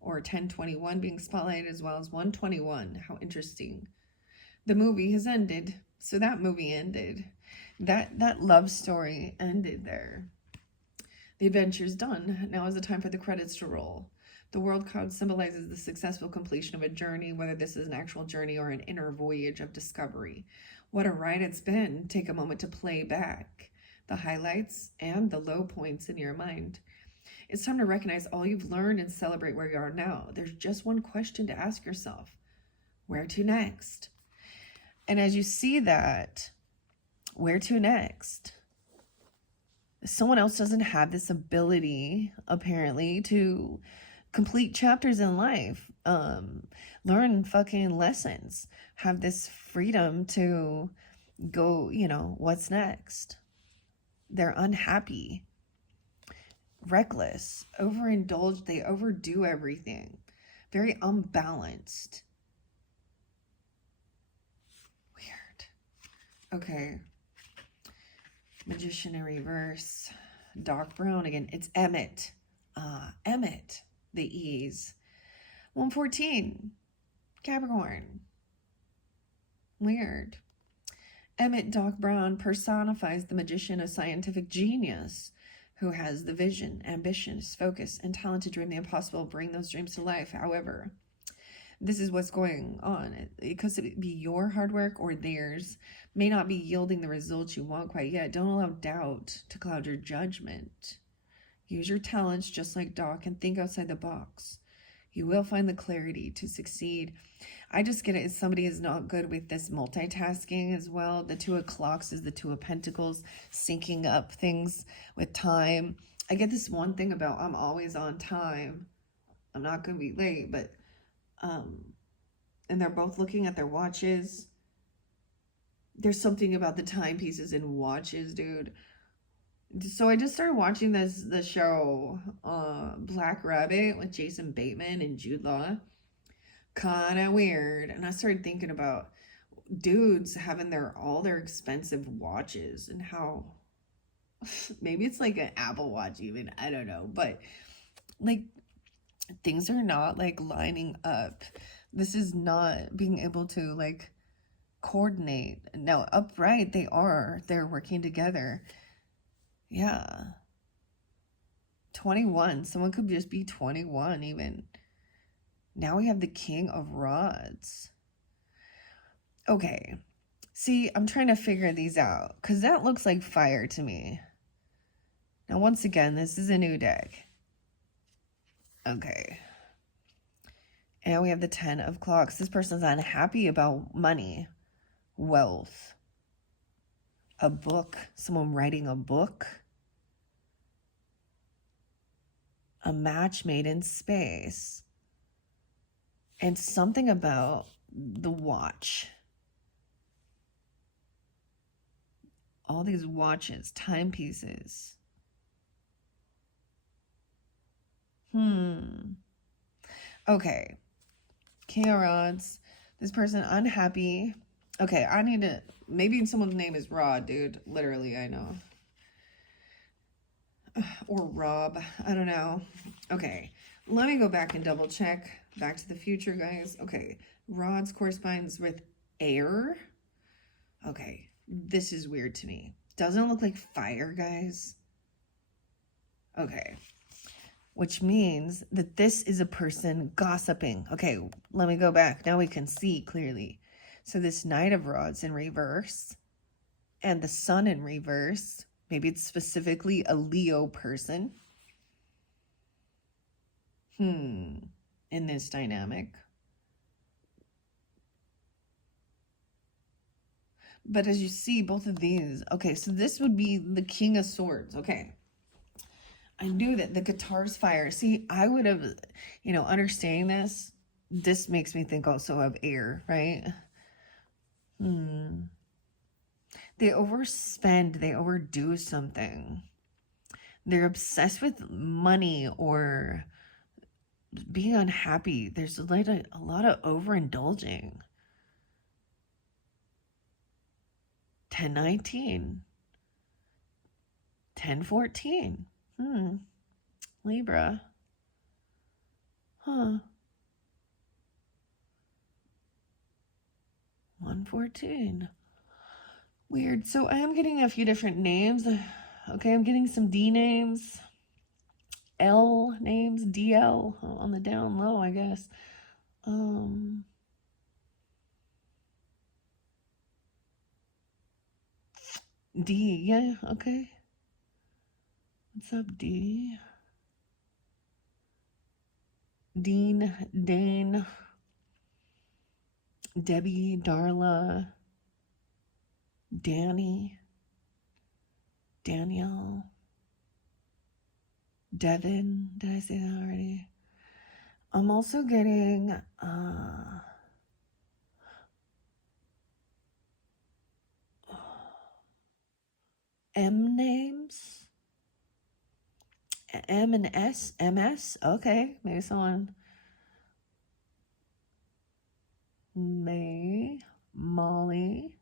or 1021 being spotlighted as well as 121. How interesting. The movie has ended. So that movie ended. That love story ended there. The adventure's done. Now is the time for the credits to roll. The world cloud symbolizes the successful completion of a journey, whether this is an actual journey or an inner voyage of discovery. What a ride it's been. Take a moment to play back the highlights and the low points in your mind. It's time to recognize all you've learned and celebrate where you are now. There's just one question to ask yourself. Where to next? And as you see that, where to next? Someone else doesn't have this ability, apparently, to complete chapters in life, learn fucking lessons, have this freedom to go, what's next? They're unhappy, reckless, overindulged, they overdo everything, very unbalanced. Weird. Okay. Magician in reverse. Doc Brown again. It's Emmett. Emmett. The E's. 114. Capricorn. Weird. Emmett Doc Brown personifies the magician, a scientific genius who has the vision, ambition, focus, and talent to dream the impossible, bring those dreams to life. However, this is what's going on. It could be your hard work or theirs may not be yielding the results you want quite yet. Don't allow doubt to cloud your judgment. Use your talents just like Doc and think outside the box. You will find the clarity to succeed. I just get it as somebody is not good with this multitasking as well. The Two of Clocks is the Two of Pentacles, syncing up things with time. I get this one thing about I'm always on time. I'm not going to be late, but and they're both looking at their watches. There's something about the timepieces in watches, dude. So I just started watching the show Black Rabbit with Jason Bateman and Jude Law. Kind of weird. And I started thinking about dudes having all their expensive watches and how maybe it's like an Apple Watch even, I don't know, but like things are not like lining up. This is not being able to like coordinate. Now upright they're working together. Yeah. 21. Someone could just be 21 even. Now we have the King of Rods. Okay. See, I'm trying to figure these out because that looks like fire to me. Now, once again, this is a new deck. Okay. And we have the 10 of Clocks. This person's unhappy about money, wealth, a book, someone writing a book, a match made in space, and something about the watch. All these watches, timepieces. Okay. King of Rods. This person unhappy. Okay, I need to... Maybe someone's name is Rod, dude. Literally, I know. Or Rob. I don't know. Okay. Let me go back and double check. Back to the Future, guys. Okay. Rods corresponds with air. Okay. This is weird to me. Doesn't look like fire, guys. Okay. Which means that this is a person gossiping. Okay, let me go back. Now we can see clearly. So this Knight of Rods in reverse and the Sun in reverse. Maybe it's specifically a Leo person. In this dynamic. But as you see, both of these. Okay, so this would be the King of Swords. Okay. I knew that the guitar's fire. See, I would have, understanding this makes me think also of air, right? They overspend, they overdo something. They're obsessed with money or being unhappy. There's a lot of overindulging. 10-19. 10-14. Libra. 114. Weird. So I am getting a few different names. Okay, I'm getting some D names, L names, DL on the down low, I guess. Um, D, yeah, okay. What's up, D? Dean, Dane, Debbie, Darla, Danny, Danielle, Devin. Did I say that already? I'm also getting M names. M and S, MS. Okay, maybe someone. May, Molly,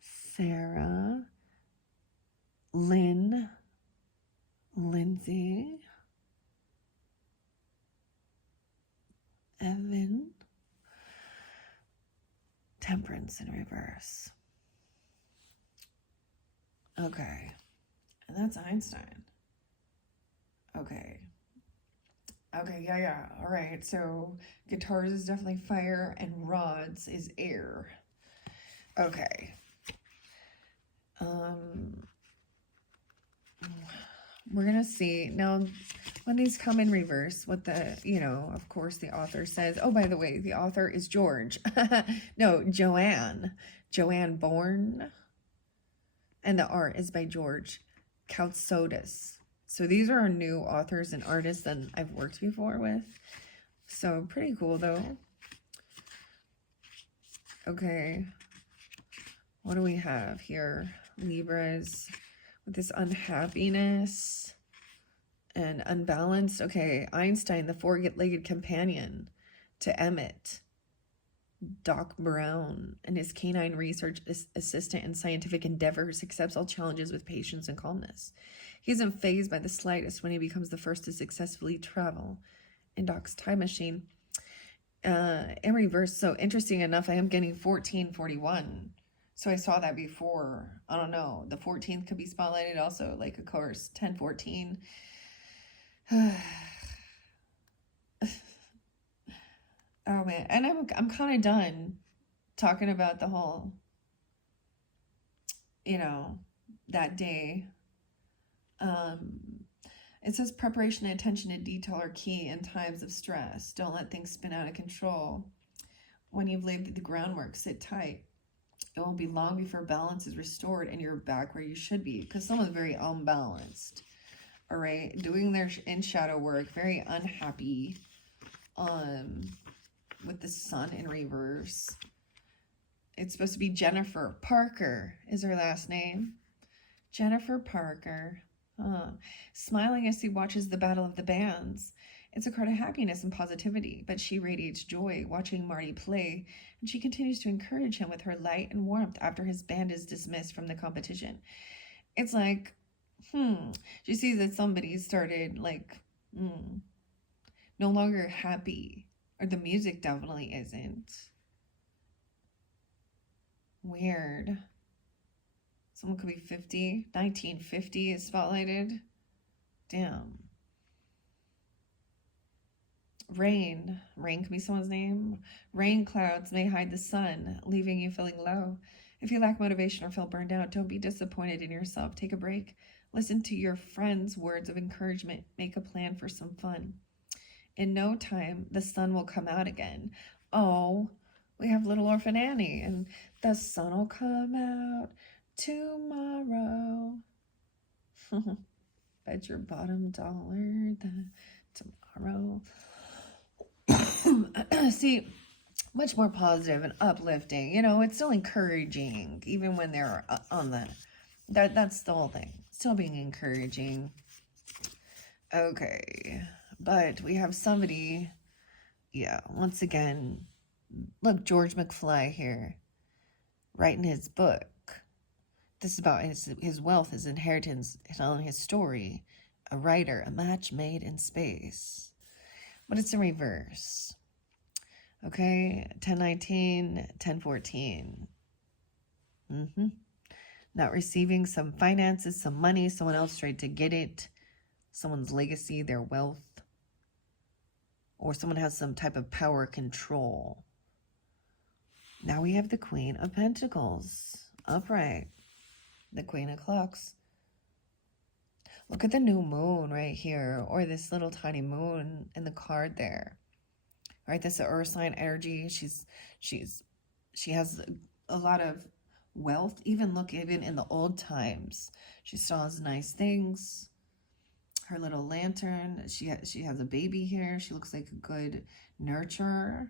Sarah, Lynn, Lindsay, Evan, Temperance in reverse. Okay, and that's Einstein. Okay. Okay, yeah. All right, so guitars is definitely fire, and rods is air. Okay. Um, we're gonna see now when these come in reverse. What of course, the author says. Oh, by the way, the author is George. No, Joanne. Joanne Bourne, and the art is by George Kautsodis. So these are new authors and artists that I've worked before with. So pretty cool though. Okay. What do we have here? Libras with this unhappiness and unbalanced. Okay, Einstein, the four-legged companion to Emmett. Doc Brown and his canine research assistant in scientific endeavors accepts all challenges with patience and calmness. He isn't fazed by the slightest when he becomes the first to successfully travel in Doc's time machine. In reverse, so interesting enough, I am getting 1441. So I saw that before. I don't know. The 14th could be spotlighted also, like, of course, 1014. Oh man, and I'm kind of done talking about the whole, that day. It says preparation and attention to detail are key in times of stress. Don't let things spin out of control. When you've laid the groundwork, sit tight. It won't be long before balance is restored and you're back where you should be, because someone's very unbalanced. All right, doing their in shadow work, very unhappy. With the sun in reverse. It's supposed to be Jennifer Parker is her last name. Jennifer Parker. Smiling as he watches the battle of the bands. It's a card of happiness and positivity, but she radiates joy watching Marty play, and she continues to encourage him with her light and warmth after his band is dismissed from the competition. It's like, you see that somebody started, like, no longer happy, or the music definitely isn't. Weird. Someone could be 50. 1950 is spotlighted. Damn. Rain. Rain could be someone's name. Rain clouds may hide the sun, leaving you feeling low. If you lack motivation or feel burned out, don't be disappointed in yourself. Take a break. Listen to your friends' words of encouragement. Make a plan for some fun. In no time, the sun will come out again. Oh, we have Little Orphan Annie, and the sun will come out tomorrow. Bet your bottom dollar that tomorrow. See, much more positive and uplifting. It's still encouraging, even when they're on that's the whole thing. Still being encouraging. Okay, but we have somebody, once again, look, George McFly here, writing his book. This is about his wealth, his inheritance, telling his story. A writer, a match made in space. But it's in reverse. Okay, 1019, 1014. Not receiving some finances, some money, someone else tried to get it, someone's legacy, their wealth, or someone has some type of power control. Now we have the Queen of Pentacles, upright, the Queen of Clocks. Look at the new moon right here, or this little tiny moon in the card there. Right, that's the earth sign energy. She has a lot of wealth. Even look, even in the old times, she still has nice things. Her little lantern. She has a baby here. She looks like a good nurturer.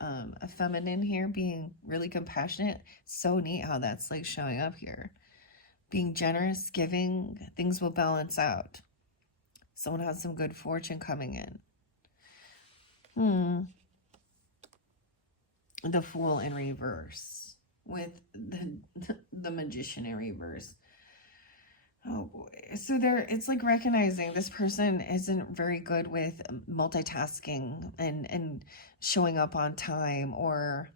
A feminine here, being really compassionate. So neat how that's like showing up here. Being generous, giving, things will balance out. Someone has some good fortune coming in. The Fool in reverse with the Magician in reverse. Oh boy. So it's like recognizing this person isn't very good with multitasking and showing up on time, or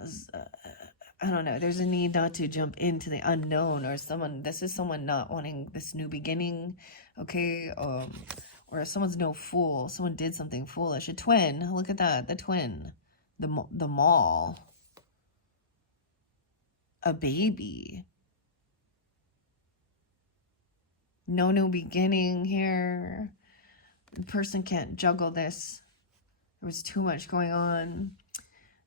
I don't know, there's a need not to jump into the unknown, or this is someone not wanting this new beginning, okay? Or someone's no fool, someone did something foolish. A twin, look at that, the twin, the mall, a baby. No new beginning here. The person can't juggle this. There was too much going on.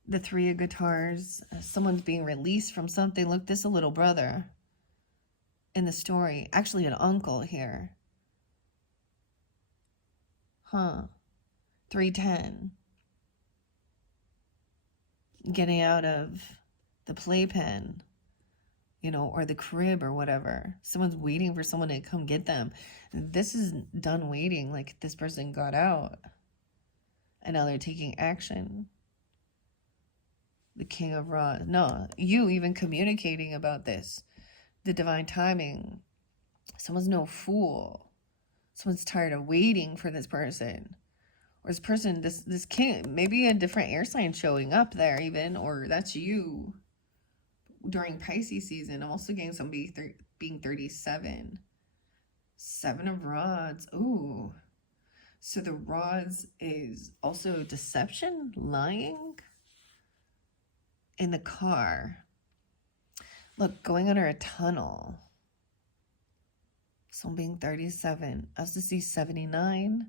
The Three of Guitars. Someone's being released from something. Look, this is a little brother in the story. Actually, an uncle here. 310. Getting out of the playpen, or the crib or whatever. Someone's waiting for someone to come get them. This is done waiting. Like, this person got out and now they're taking action. The King of Rods. No, you even communicating about this. The divine timing. Someone's no fool. Someone's tired of waiting for this person. Or this person, this king, maybe a different air sign showing up there even, or that's you. During Pisces season, I'm also getting somebody being 37. 7 of Rods. Ooh. So the Rods is also deception, lying. In the car. Look, going under a tunnel. Someone being 37. I also see 79.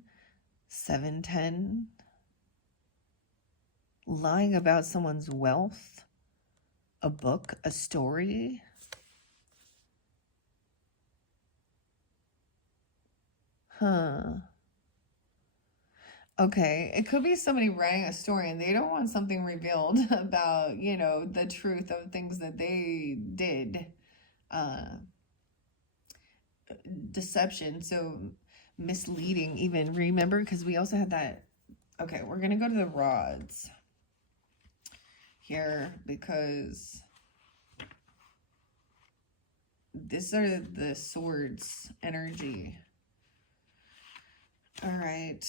710. Lying about someone's wealth. A book, a story. Okay, it could be somebody writing a story and they don't want something revealed about, the truth of things that they did. Deception, so misleading even. Remember, because we also had that. Okay, we're going to go to the Rods here because these are the Swords energy. All right.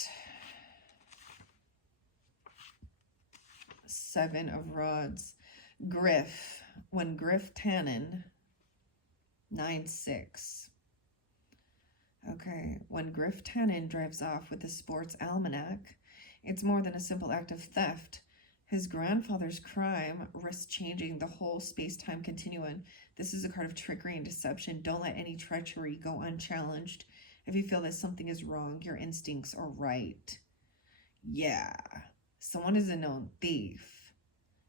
7 of Rods. Griff. When Griff Tannen. 9-6. Okay. When Griff Tannen drives off with the sports almanac, it's more than a simple act of theft. His grandfather's crime risks changing the whole space-time continuum. This is a card of trickery and deception. Don't let any treachery go unchallenged. If you feel that something is wrong, your instincts are right. Yeah. Someone is a known thief.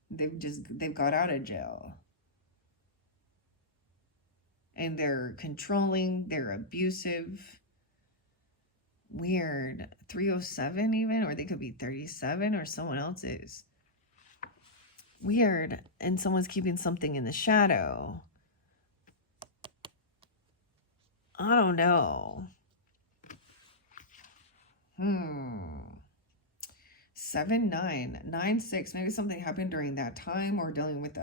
They've got out of jail. And they're controlling, they're abusive. Weird. 307 even, or they could be 37, or someone else is. Weird. And someone's keeping something in the shadow. I don't know. 7-9, 9-6. Maybe something happened during that time, or dealing with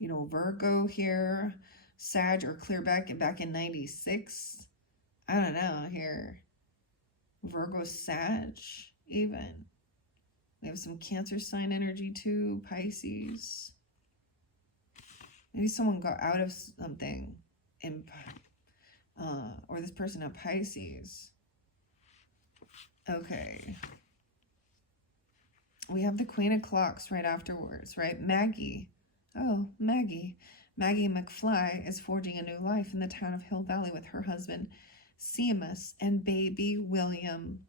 Virgo here, Sag, or clear back in 96. I don't know here. Virgo, Sag, even. We have some Cancer sign energy too, Pisces. Maybe someone got out of something, or this person at Pisces. Okay. We have the Queen of Clocks right afterwards, right? Maggie. Oh, Maggie. Maggie McFly is forging a new life in the town of Hill Valley with her husband, Seamus, and baby William.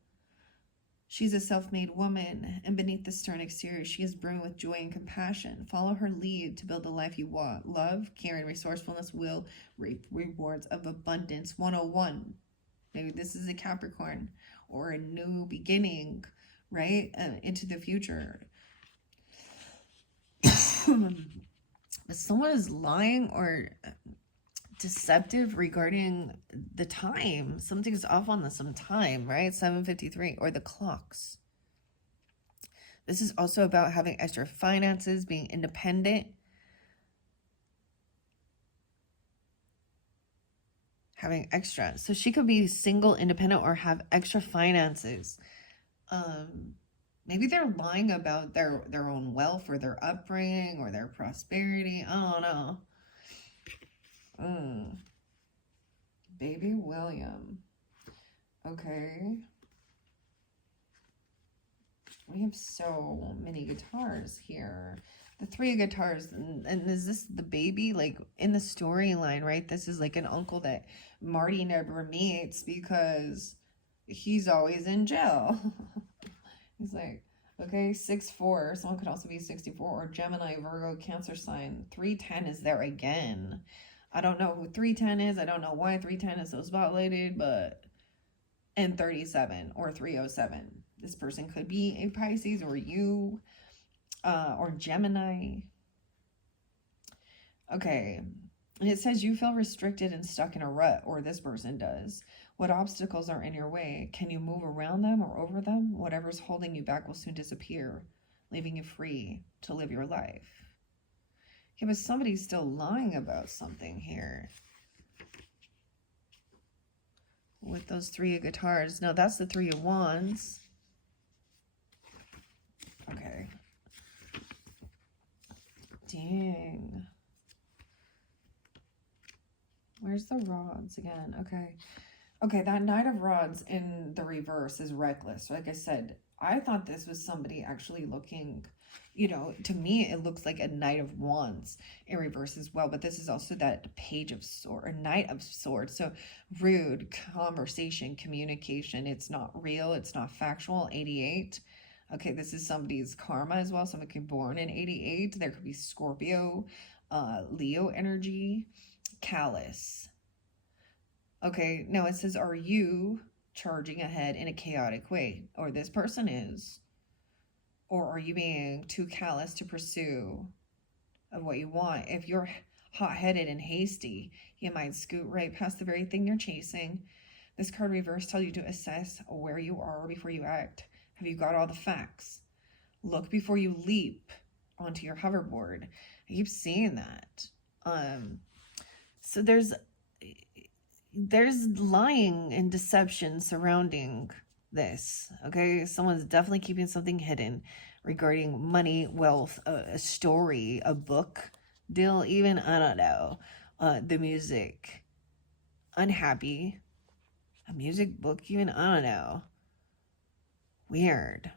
She's a self-made woman, and beneath the stern exterior, she is brimming with joy and compassion. Follow her lead to build the life you want. Love, care, and resourcefulness will reap rewards of abundance. 101. Maybe this is a Capricorn or a new beginning, right? Into the future. Someone is lying or deceptive regarding the time. Something's off on some time, right? 7:53, or the clocks. This is also about having extra finances, being independent, having extra. So she could be single, independent, or have extra finances. Maybe they're lying about their own wealth or their upbringing or their prosperity. I don't know. Baby William. Okay. We have so many guitars here. The 3 guitars. And is this the baby? Like, in the storyline, right? This is like an uncle that Marty never meets because he's always in jail. He's like, okay, 6'4". Someone could also be 64. Or Gemini, Virgo, Cancer sign. 310 is there again. I don't know who 310 is. I don't know why 310 is so spotlighted, but... And 37 or 307. This person could be a Pisces or you, or Gemini. Okay. And it says you feel restricted and stuck in a rut, or this person does. What obstacles are in your way? Can you move around them or over them? Whatever's holding you back will soon disappear, leaving you free to live your life. Yeah, but somebody's still lying about something here. With those 3 of guitars. No, that's the 3 of wands. Okay. Dang. Where's the rods again? Okay. Okay, that Knight of Rods in the reverse is reckless. Like I said, I thought this was somebody actually looking, you know, to me it looks like a Knight of Wands in reverse as well. But this is also that Page of Swords, or Knight of Swords. So rude, conversation, communication. It's not real. It's not factual. 88. Okay, this is somebody's karma as well. Someone could be born in 88. There could be Scorpio, Leo energy, callous. Okay, now it says, are you charging ahead in a chaotic way? Or this person is. Or are you being too callous to pursue of what you want? If you're hot-headed and hasty, you might scoot right past the very thing you're chasing. This card reverse tells you to assess where you are before you act. Have you got all the facts? Look before you leap onto your hoverboard. I keep seeing that. So there's lying and deception surrounding this. Okay, someone's definitely keeping something hidden regarding money, wealth, a story, a book deal, even, I don't know, the music, unhappy, a music book, even, I don't know. Weird.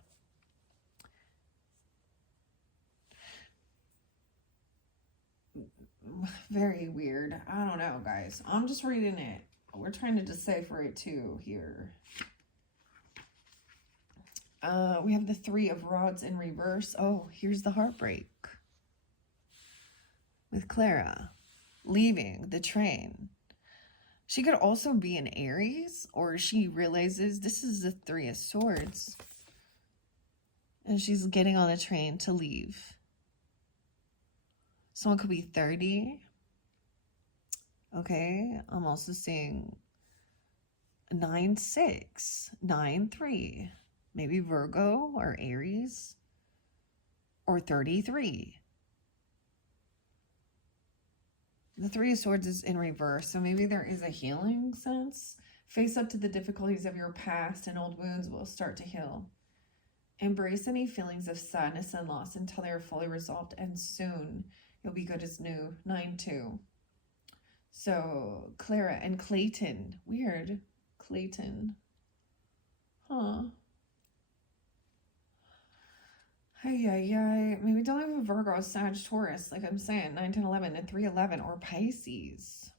Very weird. I don't know, guys. I'm just reading it. We're trying to decipher it too here. We have the 3 of Rods in reverse. Oh, here's the heartbreak. With Clara leaving the train. She could also be an Aries, or she realizes this is the 3 of Swords. And she's getting on the train to leave. Someone could be 30. Okay, I'm also seeing 9-6, 9-3. Maybe Virgo or Aries. Or 33. The 3 of Swords is in reverse, so maybe there is a healing sense. Face up to the difficulties of your past and old wounds will start to heal. Embrace any feelings of sadness and loss until they are fully resolved, and soon you'll be good as new. 9-2. So Clara and Clayton. Weird. Clayton. Huh. Hey, maybe don't have a Virgo, Sag, Taurus, like I'm saying, 9, 10, 11, and 3, 11, or Pisces.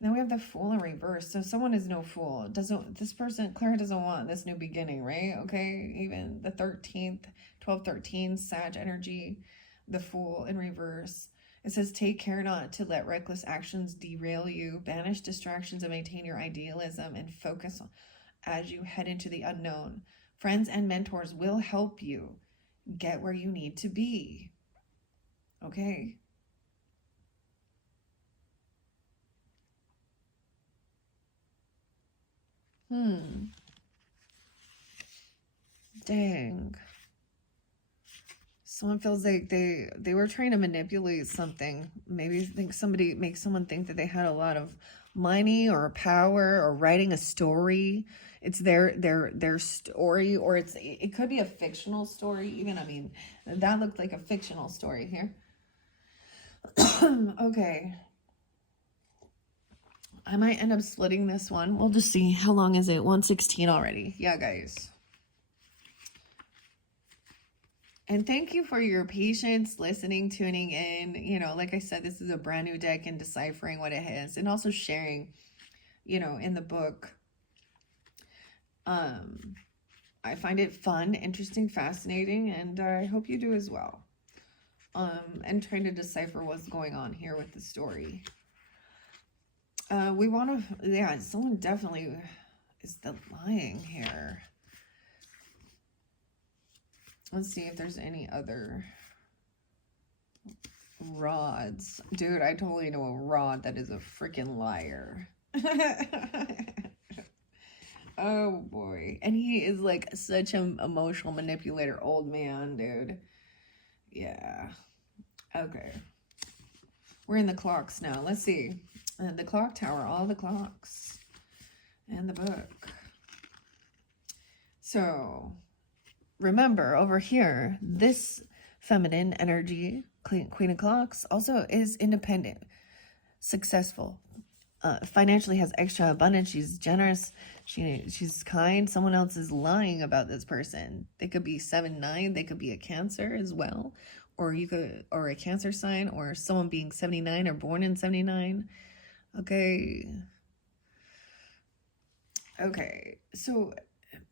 Then we have the Fool in reverse. So someone is no fool. This person, Clara doesn't want this new beginning, right? Okay, even the 13th, 12, 13, Sag energy, the Fool in reverse. It says, take care not to let reckless actions derail you. Banish distractions and maintain your idealism and focus as you head into the unknown. Friends and mentors will help you get where you need to be. Okay? Dang. Someone feels like they were trying to manipulate something. Maybe think somebody makes someone think that they had a lot of money or power or writing a story. It's their story, or it could be a fictional story even. I mean, that looked like a fictional story here. Okay. I might end up splitting this one. We'll just see. How long is it? 1:16 already. Yeah, guys. And thank you for your patience, listening, tuning in. You know, like I said, this is a brand new deck and deciphering what it is, and also sharing, you know, in the book. I find it fun, interesting, fascinating, and I hope you do as well. And trying to decipher what's going on here with the story. We want to, yeah, someone definitely is the lying here. Let's see if there's any other rods. Dude, I totally know a rod that is a freaking liar. Oh boy. And he is like such an emotional manipulator, old man, dude. Yeah. Okay. We're in the clocks now. Let's see. The clock tower, all the clocks. And the book. So, remember, over here, this feminine energy, Queen of Clocks, also is independent, successful, financially has extra abundance. She's generous. She's kind. Someone else is lying about this person. They could be 7-9. They could be a Cancer as well, or a Cancer sign, or someone being 79 or born in 79. Okay. So,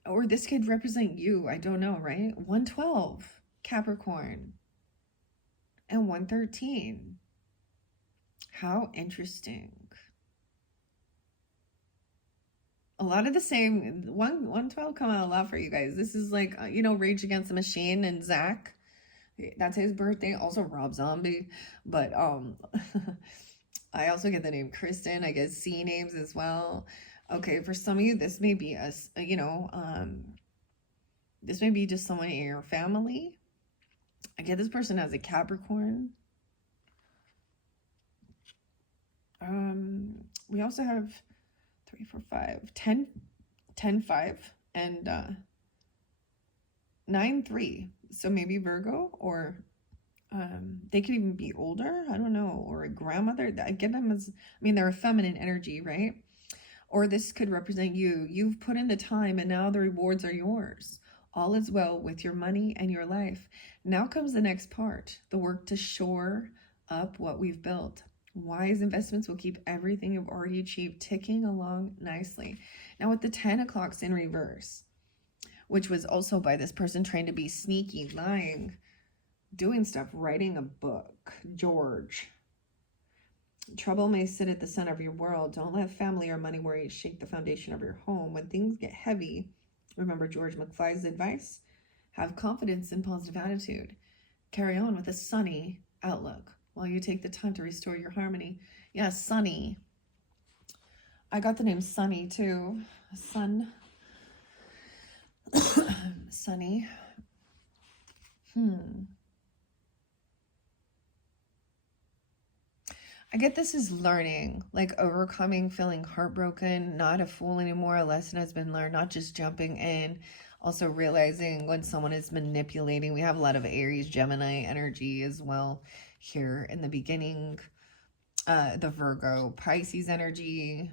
or this could represent you. I don't know, right? 112, Capricorn, and 113. How interesting. A lot of the same. 112 come out a lot for you guys. This is like, you know, Rage Against the Machine and Zach. That's his birthday. Also Rob Zombie. But I also get the name Kristen. I get C names as well. Okay, for some of you, this may be us, you know, this may be just someone in your family. I get this person as a Capricorn. We also have 3, 4, 5, 10, 10, 5, and 9, 3. So maybe Virgo, or they could even be older. I don't know, or a grandmother. I get them as, I mean, they're a feminine energy, right? Or this could represent you. You've put in the time and now the rewards are yours. All is well with your money and your life. Now comes the next part, the work to shore up what we've built. Wise investments will keep everything you've already achieved ticking along nicely. Now with the 10 o'clocks in reverse, which was also by this person trying to be sneaky, lying, doing stuff, writing a book, George. Trouble may sit at the center of your world. Don't let family or money worries shake the foundation of your home. When things get heavy, remember George McFly's advice. Have confidence and positive attitude. Carry on with a sunny outlook while you take the time to restore your harmony. Yeah, Sunny. I got the name Sunny too. Sun. Sunny. I get this is learning, like overcoming, feeling heartbroken, not a fool anymore. A lesson has been learned, not just jumping in. Also realizing when someone is manipulating. We have a lot of Aries, Gemini energy as well here in the beginning. The Virgo, Pisces energy.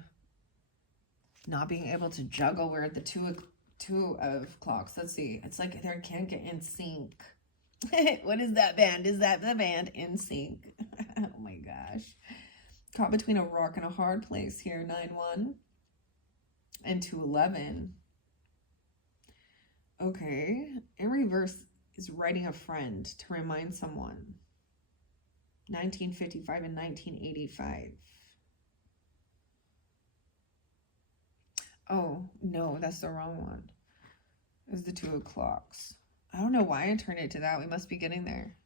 Not being able to juggle. We're at the two of clocks. Let's see. It's like they can't get in sync. What is that band? Is that the band In Sync? Oh my gosh. Caught between a rock and a hard place here. 9-1 and 2-11. Okay. In reverse is writing a friend to remind someone. 1955 and 1985. Oh, no, that's the wrong one. It's the 2 of clocks. I don't know why I turned it to that. We must be getting there.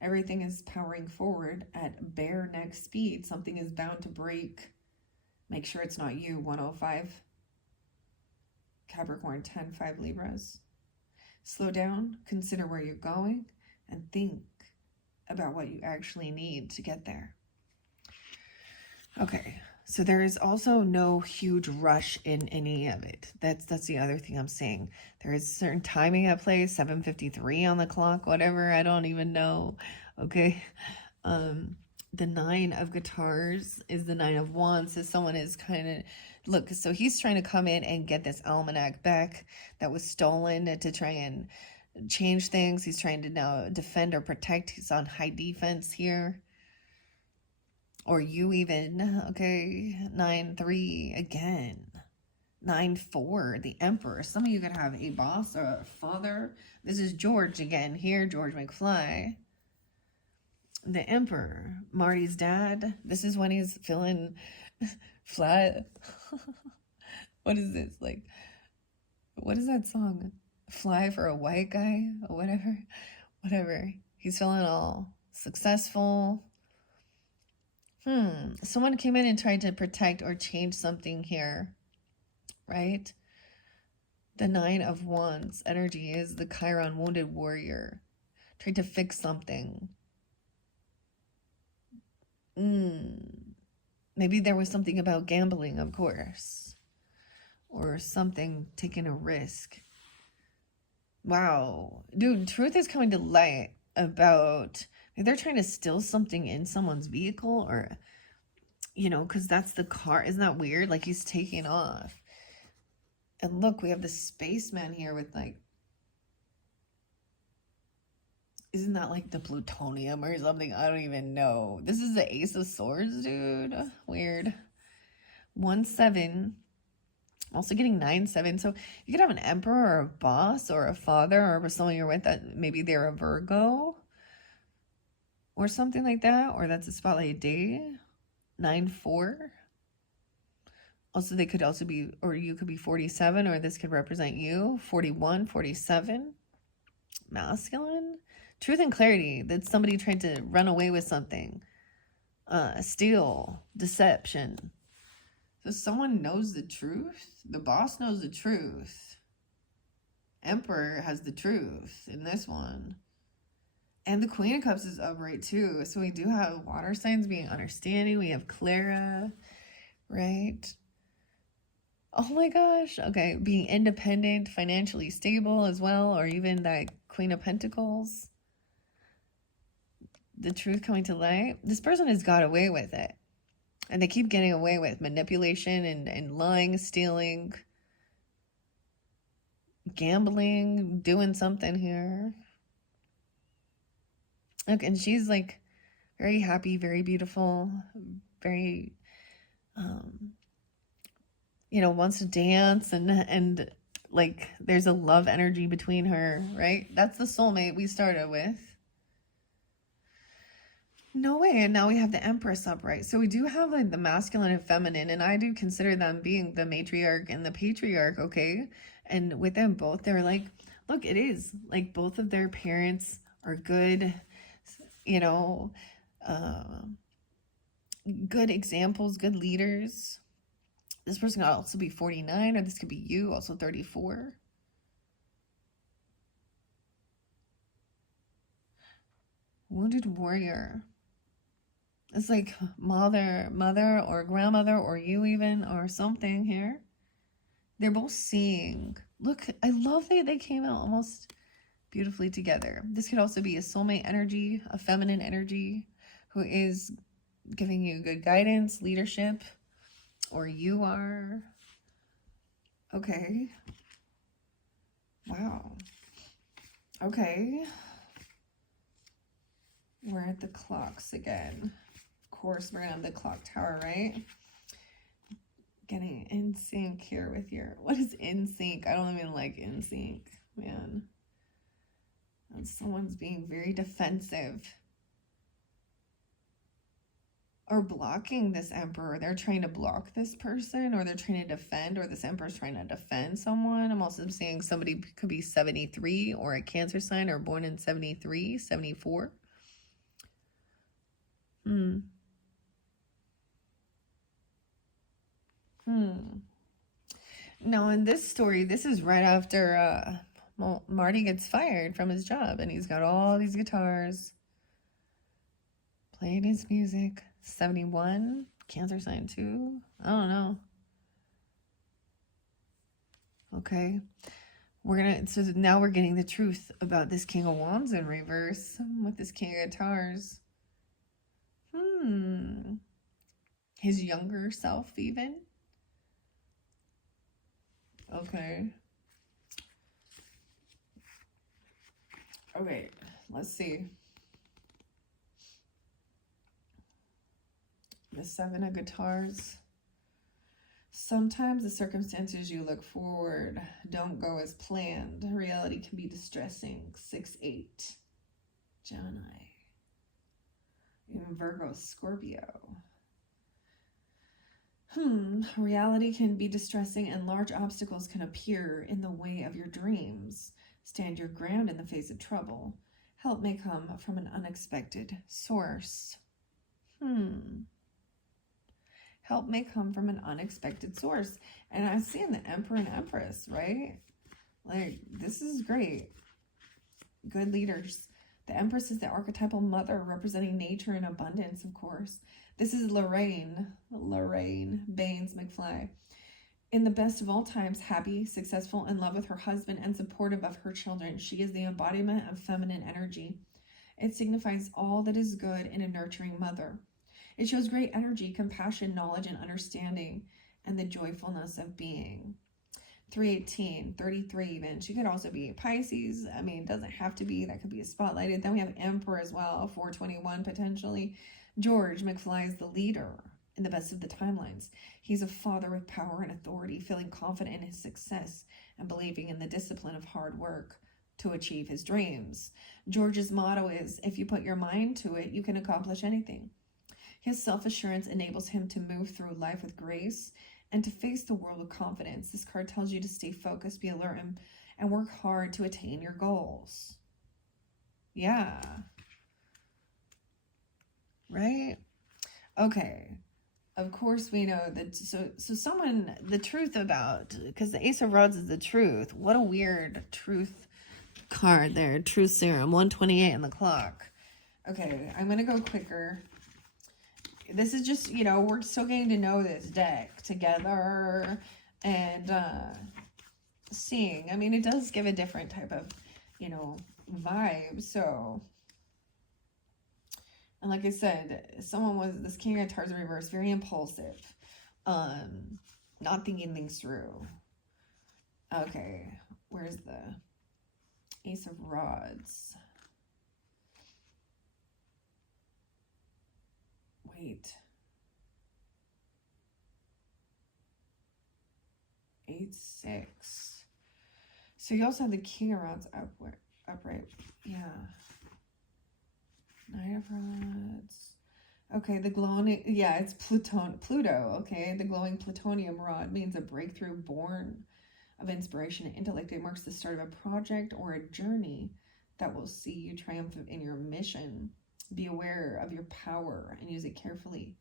Everything is powering forward at bare neck speed. Something is bound to break. Make sure it's not you. 105. Capricorn, 10-5 Libras. Slow down, consider where you're going, and think about what you actually need to get there. Okay, so there is also no huge rush in any of it. That's the other thing I'm saying. There is certain timing at play, 7:53 on the clock, whatever, I don't even know. Okay, the 9 of guitars is the 9 of wands. So someone is kind of, look, so he's trying to come in and get this almanac back that was stolen to try and change things. He's trying to now defend or protect. He's on high defense here. Or you even, okay, 9-3 again. 9-4, the Emperor. Some of you could have a boss or a father. This is George again here, George McFly. The Emperor, Marty's dad. This is when he's feeling flat. What is this? Like, what is that song? Fly for a white guy or whatever. Whatever. He's feeling all successful. Someone came in and tried to protect or change something here, right? The 9 of wands energy is the Chiron wounded warrior. Tried to fix something. Maybe there was something about gambling, of course. Or something, taking a risk. Wow. Dude, truth is coming to light about... They're trying to steal something in someone's vehicle or, you know, because that's the car. Isn't that weird? Like he's taking off. And look, we have the spaceman here with like, isn't that like the plutonium or something? I don't even know. This is the Ace of Swords, dude. Weird. 1-7. Also getting 9-7. So you could have an emperor or a boss or a father or someone you're with that maybe they're a Virgo. Or something like that, or that's a spotlight day. 9-4. Also, they could also be, or you could be 47, or this could represent you. 41, 47. Masculine. Truth and clarity. That somebody tried to run away with something. Steal. Deception. So someone knows the truth. The boss knows the truth. Emperor has the truth in this one. And the Queen of Cups is upright too. So we do have water signs being understanding. We have Clara, right? Oh my gosh. Okay. Being independent, financially stable as well. Or even that Queen of Pentacles. The truth coming to light. This person has got away with it. And they keep getting away with manipulation and lying, stealing, gambling, doing something here. Look, and she's like very happy, very beautiful, very, you know, wants to dance and like there's a love energy between her, right? That's the soulmate we started with. No way. And now we have the Empress upright. So we do have like the masculine and feminine, and I do consider them being the matriarch and the patriarch, okay? And with them both, they're like, look, it is like both of their parents are good, you know, good examples, good leaders. This person could also be 49, or this could be you, also 34. Wounded warrior. It's like mother or grandmother or you even or something here. They're both seeing. Look, I love that they came out almost beautifully together. This could also be a soulmate energy, a feminine energy who is giving you good guidance, leadership, or you are. Okay. Wow. Okay. We're at the clocks again. Of course, we're gonna have the clock tower, right? Getting in sync here with your... What is in sync? I don't even like in sync, man. And someone's being very defensive. Or blocking this emperor. They're trying to block this person, or they're trying to defend, or this emperor's trying to defend someone. I'm also seeing somebody could be 73 or a Cancer sign or born in 73, 74. Now, in this story, this is right after Marty gets fired from his job, and he's got all these guitars playing his music. 71, Cancer sign too. I don't know. Okay. So now we're getting the truth about this King of Wands in reverse with this King of Guitars. His younger self, even. Okay. Okay, let's see. The Seven of Guitars. Sometimes the circumstances you look forward don't go as planned. Reality can be distressing. 6-8. Gemini. Even Virgo, Scorpio. Reality can be distressing and large obstacles can appear in the way of your dreams. Stand your ground in the face of trouble. Help may come from an unexpected source. Help may come from an unexpected source. And I'm seeing the Emperor and Empress, right? Like, this is great. Good leaders. The Empress is the archetypal mother representing nature and abundance, of course. This is Lorraine Baines McFly. In the best of all times, happy, successful, in love with her husband, and supportive of her children, she is the embodiment of feminine energy. It signifies all that is good in a nurturing mother. It shows great energy, compassion, knowledge, and understanding, and the joyfulness of being. 318, 33 even. She could also be Pisces. I mean, it doesn't have to be. That could be a spotlighted. Then we have Emperor as well, 421 potentially. George McFly is the leader in the best of the timelines. He's a father with power and authority, feeling confident in his success and believing in the discipline of hard work to achieve his dreams. George's motto is, if you put your mind to it, you can accomplish anything. His self-assurance enables him to move through life with grace and to face the world with confidence. This card tells you to stay focused, be alert, and work hard to attain your goals. Yeah. Right? Okay. Of course, we know that. So someone, the truth about, because the Ace of Rods is the truth. What a weird truth card there. Truth serum, 128 on the clock. Okay, I'm going to go quicker. This is just, we're still getting to know this deck together and seeing. I mean, it does give a different type of, vibe. So, and like I said, this King of Guitars in reverse, very impulsive, not thinking things through. Okay, where's the Ace of Rods? Wait. 8-6. So you also have the King of Rods upright. Yeah. Knight of Rods. Okay, the glowing, yeah, it's Pluto, okay? The glowing plutonium rod means a breakthrough born of inspiration and intellect. It marks the start of a project or a journey that will see you triumph in your mission. Be aware of your power and use it carefully.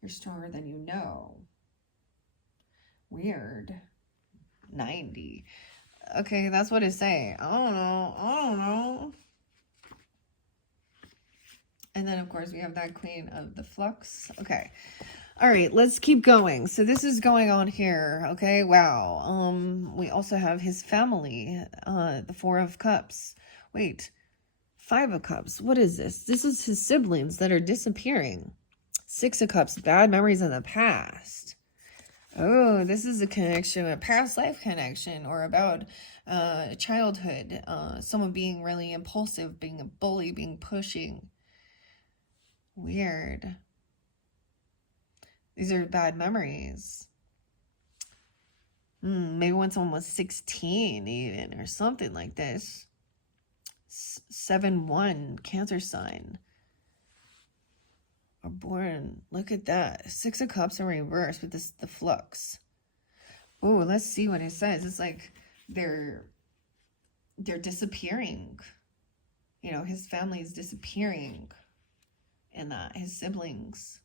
You're stronger than you know. Weird. 90. Okay, that's what it's saying. I don't know. And then, of course, we have that Queen of the Flux. Okay. All right, let's keep going. So this is going on here. Okay, wow. We also have his family, the Four of Cups. Wait, Five of Cups. What is this? This is his siblings that are disappearing. Six of Cups, bad memories in the past. Oh, this is a connection, a past life connection, or about childhood. Someone being really impulsive, being a bully, being pushing. Weird. These are bad memories. Maybe when someone was 16 even, or something like this. 7-1, Cancer sign. Are born. Look at that. Six of Cups in reverse with this, the flux. Oh, let's see what it says. It's like they're disappearing. You know, his family is disappearing. And that, his siblings.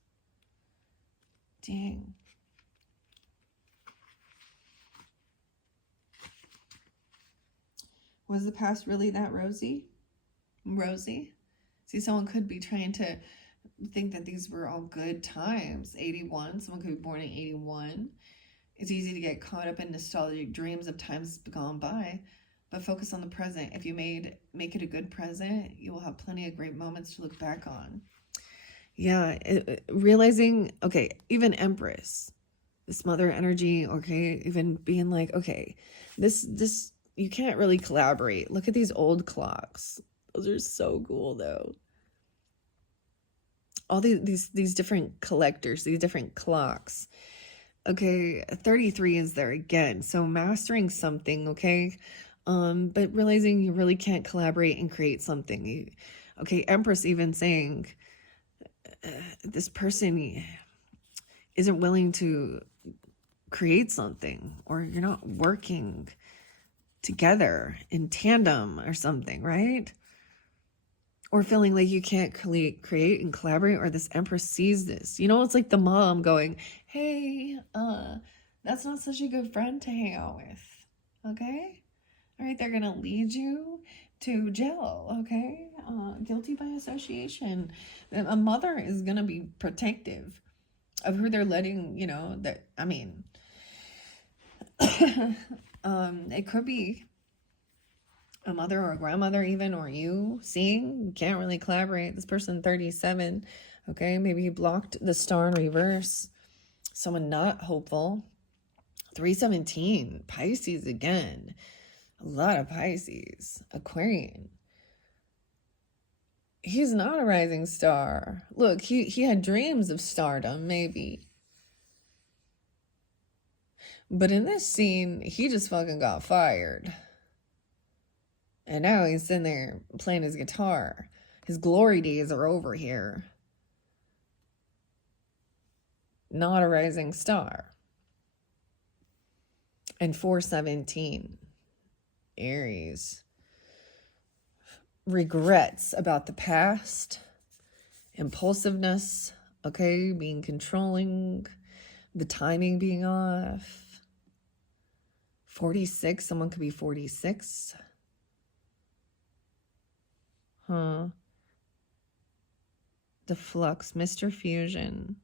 Dang. Was the past really that rosy? Rosy? See, someone could be trying to think that these were all good times. 81, someone could be born in 81. It's easy to get caught up in nostalgic dreams of times gone by, but focus on the present. If you make it a good present, you will have plenty of great moments to look back on. Yeah, realizing, okay, even Empress, this mother energy, okay, even being like, okay, this you can't really collaborate. Look at these old clocks. Those are so cool though. All these different collectors, these different clocks. Okay, 33 is there again. So mastering something, okay? But realizing you really can't collaborate and create something. Okay, Empress even saying this person isn't willing to create something, or you're not working together in tandem or something, right? Or feeling like you can't create and collaborate, or this Empress sees this. You know, it's like the mom going, hey, that's not such a good friend to hang out with, okay? All right, they're going to lead you to jail, okay? Guilty by association. A mother is going to be protective of who they're letting, you know, that, I mean, it could be a mother or a grandmother even, or you seeing, you can't really collaborate. This person 37, okay, maybe you blocked the star in reverse. Someone not hopeful. 317, Pisces again. A lot of Pisces. Aquarian. He's not a rising star. Look, he had dreams of stardom, maybe. But in this scene, he just fucking got fired. And now he's sitting there playing his guitar. His glory days are over here. Not a rising star. And 417, Aries. Regrets about the past. Impulsiveness, okay, being controlling. The timing being off. 46, someone could be 46. The flux, Mr. Fusion.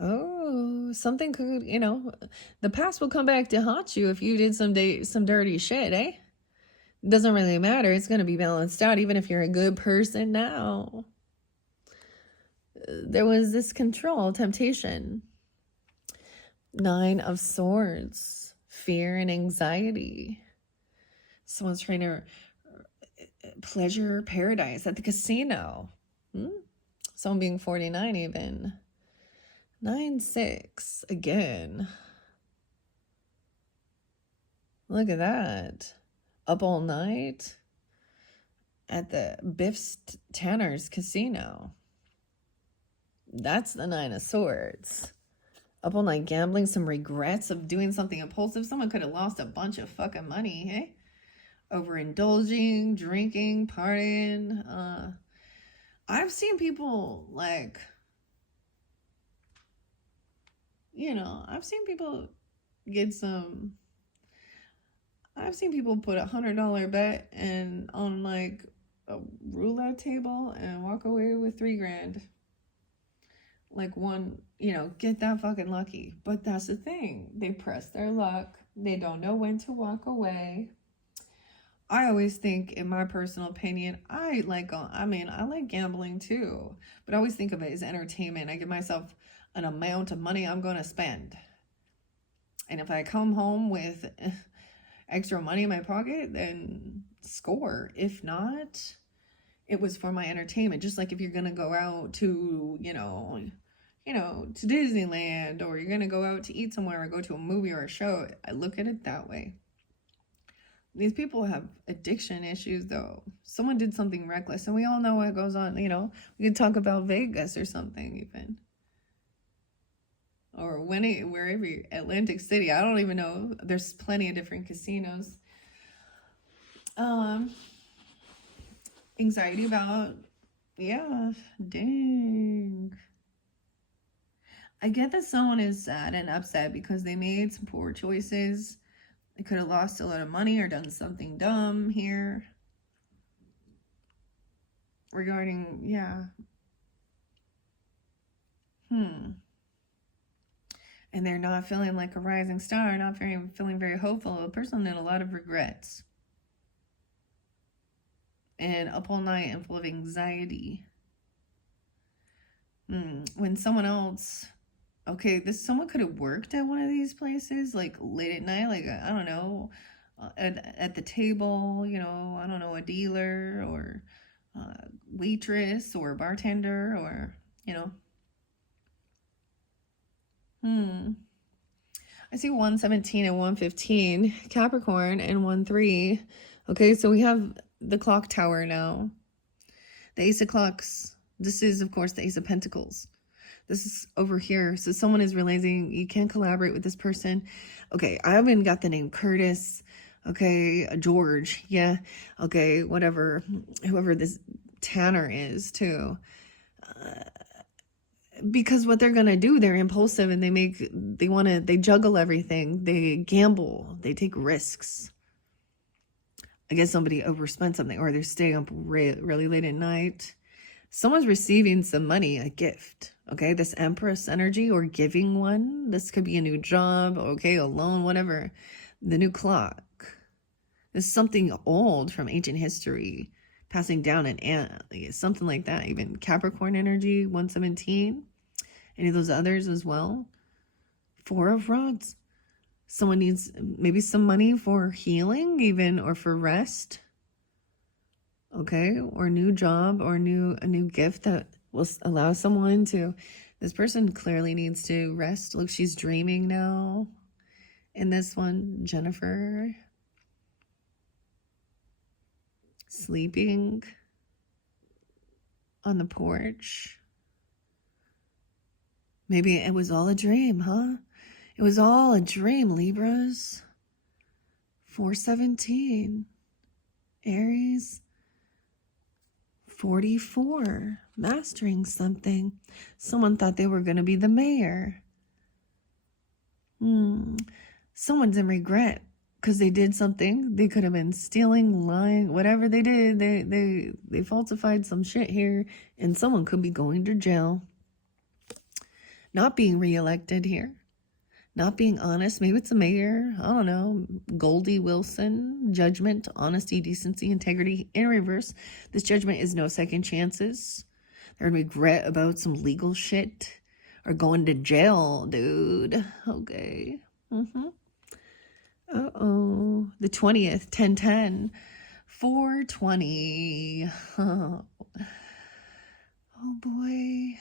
Oh, something could, you know, the past will come back to haunt you if you did some dirty shit, eh? Doesn't really matter. It's going to be balanced out, even if you're a good person now. There was this control, temptation. 9 of Swords, fear and anxiety. Someone's trying to pleasure paradise at the casino. Someone being 49 even. 9-6 again. Look at that. Up all night at the Biff's Tanner's casino. That's the 9 of Swords. Up all night gambling, some regrets of doing something impulsive. Someone could have lost a bunch of fucking money, hey? Overindulging, drinking, partying. I've seen people like, you know, I've seen people put $100 bet and on like a roulette table and walk away with $3,000. Like one, get that fucking lucky. But that's the thing. They press their luck. They don't know when to walk away. I always think, in my personal opinion, I like gambling too, but I always think of it as entertainment. I give myself an amount of money I'm going to spend. And if I come home with extra money in my pocket, then score. If not, it was for my entertainment. Just like if you're going to go out to, to Disneyland, or you're going to go out to eat somewhere or go to a movie or a show, I look at it that way. These people have addiction issues, though. Someone did something reckless, and we all know what goes on. We could talk about Vegas or something, even, or wherever, Atlantic City. I don't even know. There's plenty of different casinos. Anxiety about, dang. I get that someone is sad and upset because they made some poor choices. They could have lost a lot of money or done something dumb here. Regarding, And they're not feeling like a rising star, not feeling very hopeful. A person in a lot of regrets. And up all night and full of anxiety. When someone else... Okay, someone could have worked at one of these places, like late at night, like, I don't know, at the table, I don't know, a dealer or waitress or bartender or, I see 117 and 115, Capricorn, and 1-3. Okay, so we have the clock tower now. The Ace of Clocks. This is, of course, the Ace of Pentacles. This is over here. So someone is realizing you can't collaborate with this person. Okay, I haven't got the name Curtis. Okay, George. Yeah. Okay, whatever. Whoever this Tanner is, too. Because what they're going to do, they're impulsive and they juggle everything. They gamble. They take risks. I guess somebody overspent something, or they're staying up really late at night. Someone's receiving some money, a gift. Okay, this Empress energy, or giving one. This could be a new job, okay, a loan, whatever. The new clock. This is something old from ancient history, passing down something like that. Even Capricorn energy, 117. Any of those others as well. 4 of Rods. Someone needs maybe some money for healing, even, or for rest. Okay, or a new job, or a new gift that will allow someone to... This person clearly needs to rest. Look, she's dreaming now. In this one, Jennifer. Sleeping on the porch. Maybe it was all a dream, huh? It was all a dream, Libras. 417. Aries. 44, mastering something. Someone thought they were going to be the mayor. Someone's in regret because they did something. They could have been stealing, lying, whatever they did. They falsified some shit here, and someone could be going to jail. Not being reelected here. Not being honest. Maybe it's a mayor. I don't know. Goldie Wilson. Judgment, honesty, decency, integrity. In reverse, this judgment is no second chances. They're gonna regret about some legal shit. Or going to jail, dude. Okay. Uh-oh. The 20th. 10-10. 420. Oh boy.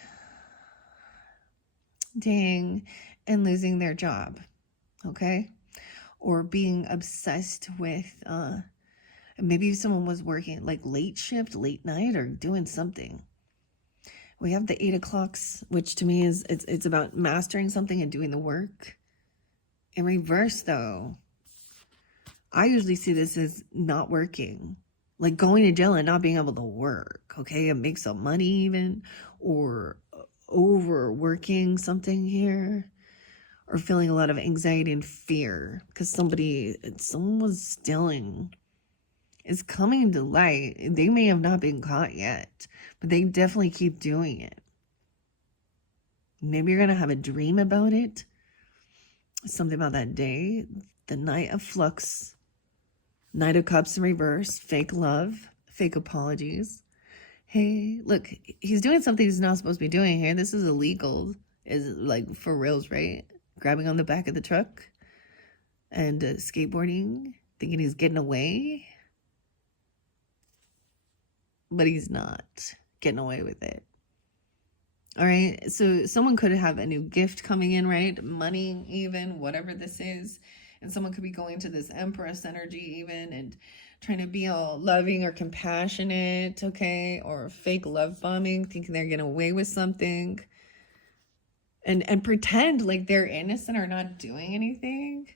Dang. And losing their job, okay? Or being obsessed with, maybe someone was working like late shift, late night, or doing something. We have the 8 o'clocks, which to me is, it's about mastering something and doing the work. In reverse, though, I usually see this as not working. Like going to jail and not being able to work, okay? And make some money even, or overworking something here. Or feeling a lot of anxiety and fear because someone was stealing is coming to light. They may have not been caught yet, but they definitely keep doing it. Maybe you're going to have a dream about it. Something about that day. The Knight of Flux. Knight of Cups in reverse. Fake love. Fake apologies. Hey, look, he's doing something he's not supposed to be doing here. This is illegal. Is like for reals, right? Grabbing on the back of the truck and skateboarding, thinking he's getting away. But he's not getting away with it. All right, so someone could have a new gift coming in, right? Money, even, whatever this is. And someone could be going to this Empress energy even and trying to be all loving or compassionate, okay? Or fake love bombing, thinking they're getting away with something. And pretend like they're innocent or not doing anything.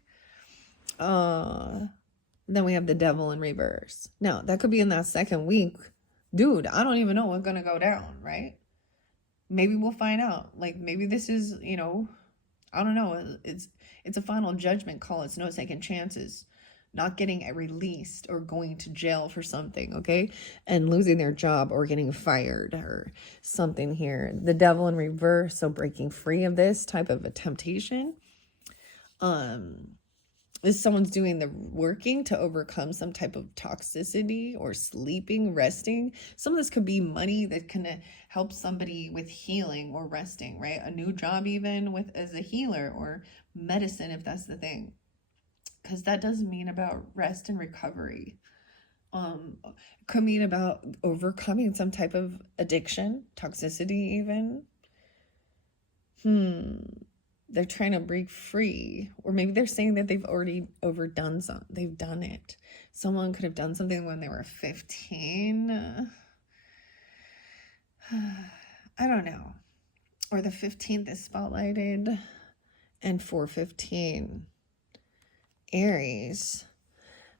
Then we have the Devil in reverse. Now, that could be in that second week. Dude, I don't even know what's going to go down, right? Maybe we'll find out. Like, maybe this is, you know, I don't know. It's a final judgment call. It's no second chances. Not getting released or going to jail for something, okay? And losing their job or getting fired or something here. The Devil in reverse, so breaking free of this type of a temptation. Is someone's doing the working to overcome some type of toxicity or sleeping, resting. Some of this could be money that can help somebody with healing or resting, right? A new job even with as a healer or medicine if that's the thing. Because that does mean about rest and recovery. Could mean about overcoming some type of addiction, toxicity even. They're trying to break free, or maybe they're saying that they've already overdone something. They've done it. Someone could have done something when they were 15. I don't know. Or the 15th is spotlighted, and 415. Aries,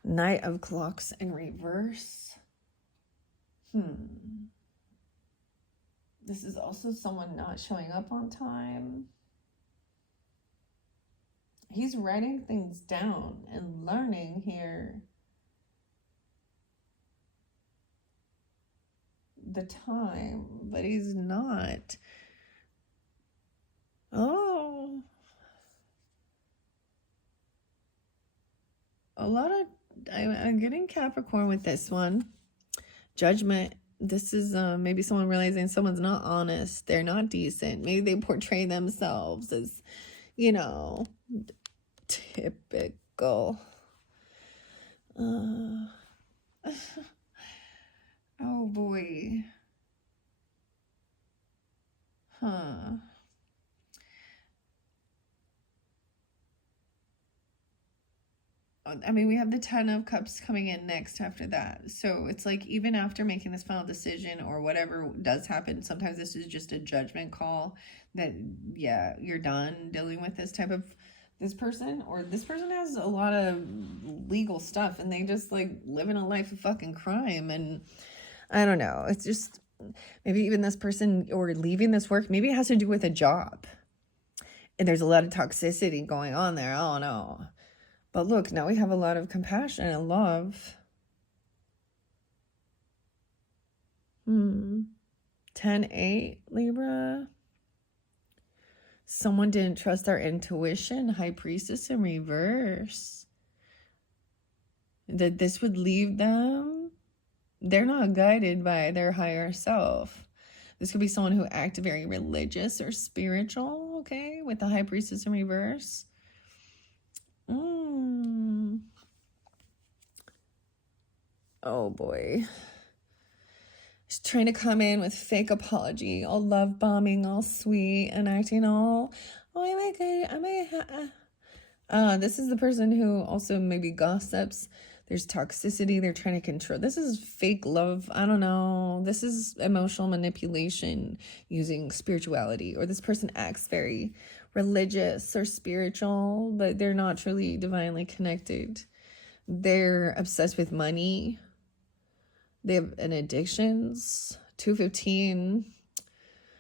Knight of Clocks in reverse. This is also someone not showing up on time. He's writing things down and learning here the time, but he's not. Oh. A lot of, I'm getting Capricorn with this one. Judgment. This is maybe someone realizing someone's not honest. They're not decent. Maybe they portray themselves as, you know, typical. Oh boy. I mean, we have the 10 of Cups coming in next after that. So it's like even after making this final decision or whatever does happen, sometimes this is just a judgment call that, yeah, you're done dealing with this type of this person, or this person has a lot of legal stuff and they just like living a life of fucking crime. And I don't know. It's just maybe even this person or leaving this work, maybe it has to do with a job. And there's a lot of toxicity going on there. I don't know. But look, now we have a lot of compassion and love. 10-8, Libra. Someone didn't trust their intuition. High Priestess in reverse. That this would leave them. They're not guided by their higher self. This could be someone who acted very religious or spiritual, okay, with the High Priestess in reverse. Oh boy. She's trying to come in with fake apology, all love bombing, all sweet, and acting all, oh my god, this is the person who also maybe gossips. There's toxicity. They're trying to control. This is fake love. I don't know. This is emotional manipulation using spirituality. Or this person acts very religious or spiritual, but they're not truly divinely connected. They're obsessed with money. They have an addictions. 215.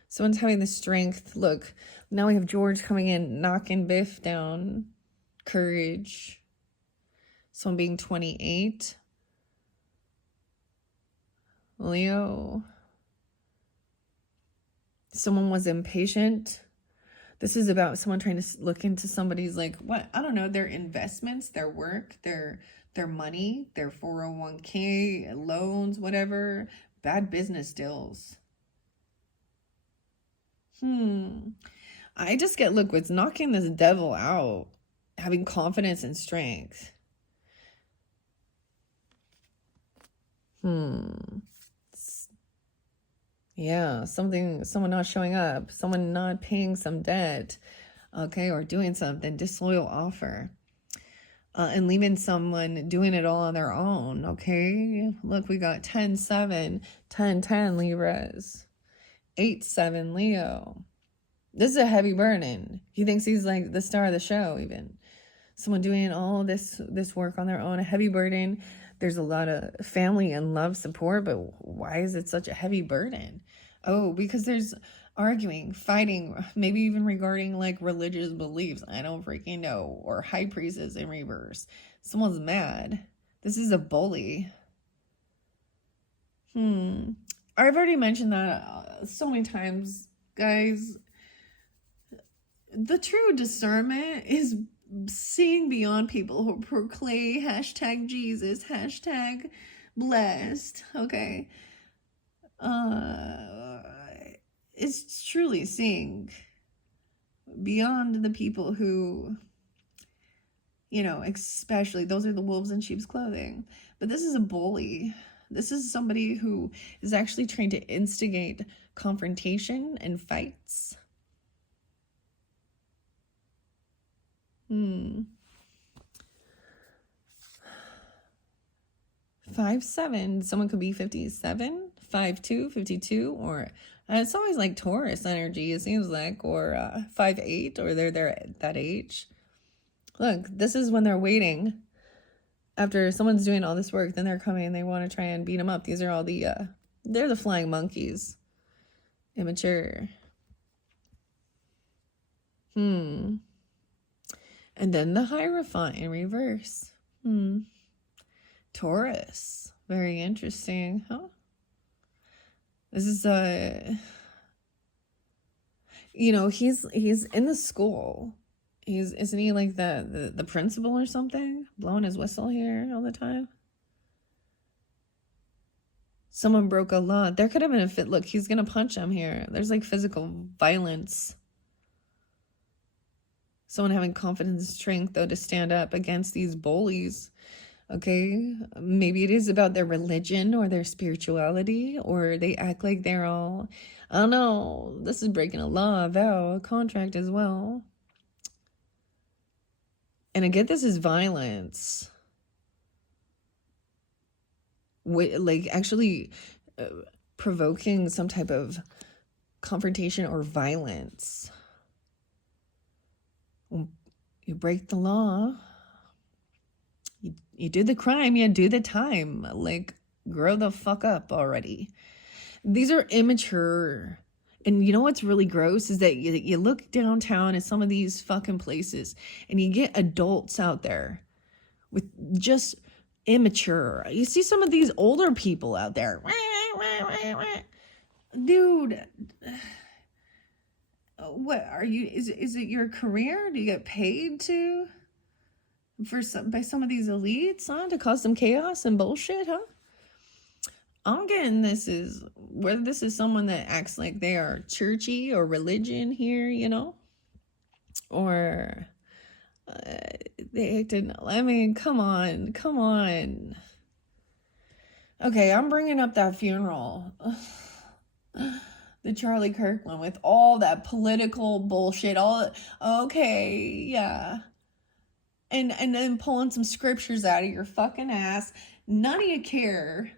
Someone's having the strength. Look, now we have George coming in, knocking Biff down. Courage. Someone being 28. Leo. Someone was impatient. This is about someone trying to look into somebody's, like, what? I don't know, their investments, their work, their money, their 401k, loans, whatever. Bad business deals. I just get, look, what's knocking this devil out, having confidence and strength. Yeah, someone not showing up, someone not paying some debt, okay, or doing something, disloyal offer, and leaving someone doing it all on their own, okay? Look, we got 10-7, 10-10 Libras, 8-7 Leo. This is a heavy burden. He thinks he's like the star of the show, even. Someone doing all this work on their own, a heavy burden. There's a lot of family and love support, but why is it such a heavy burden? Oh, because there's arguing, fighting, maybe even regarding like religious beliefs. I don't freaking know. Or high priests in reverse. Someone's mad. This is a bully. I've already mentioned that so many times, guys. The true discernment is seeing beyond people who proclaim hashtag Jesus, hashtag blessed, okay? It's truly seeing beyond the people who, you know, especially those are the wolves in sheep's clothing. But this is a bully. This is somebody who is actually trying to instigate confrontation and fights. 5-7, someone could be 57, 5-2, 52, or it's always like Taurus energy, it seems like, or 5-8, or they're at that age. Look, this is when they're waiting. After someone's doing all this work, then they're coming and they want to try and beat them up. These are all the, they're the flying monkeys. Immature. And then the Hierophant in reverse. Taurus. Very interesting, huh? This is you know, he's in the school. Isn't he like the principal or something? Blowing his whistle here all the time. Someone broke a law. There could have been a fit. Look, he's gonna punch him here. There's like physical violence. Someone having confidence and strength, though, to stand up against these bullies. Okay, maybe it is about their religion or their spirituality, or they act like they're all, I don't know, this is breaking a law, a vow, a contract as well. And I get this is violence. Like actually provoking some type of confrontation or violence. You break the law. You do the crime, you do the time. Like, grow the fuck up already. These are immature. And you know what's really gross is that you look downtown at some of these fucking places and you get adults out there with just immature. You see some of these older people out there. Dude, what are you, is it your career? Do you get paid to by some of these elites, huh, to cause some chaos and bullshit, huh? I'm getting this is whether this is someone that acts like they are churchy or religion here, you know, or they didn't. I mean, come on. Okay, I'm bringing up that funeral. The Charlie Kirk one with all that political bullshit, okay, yeah. And then pulling some scriptures out of your fucking ass. None of you care.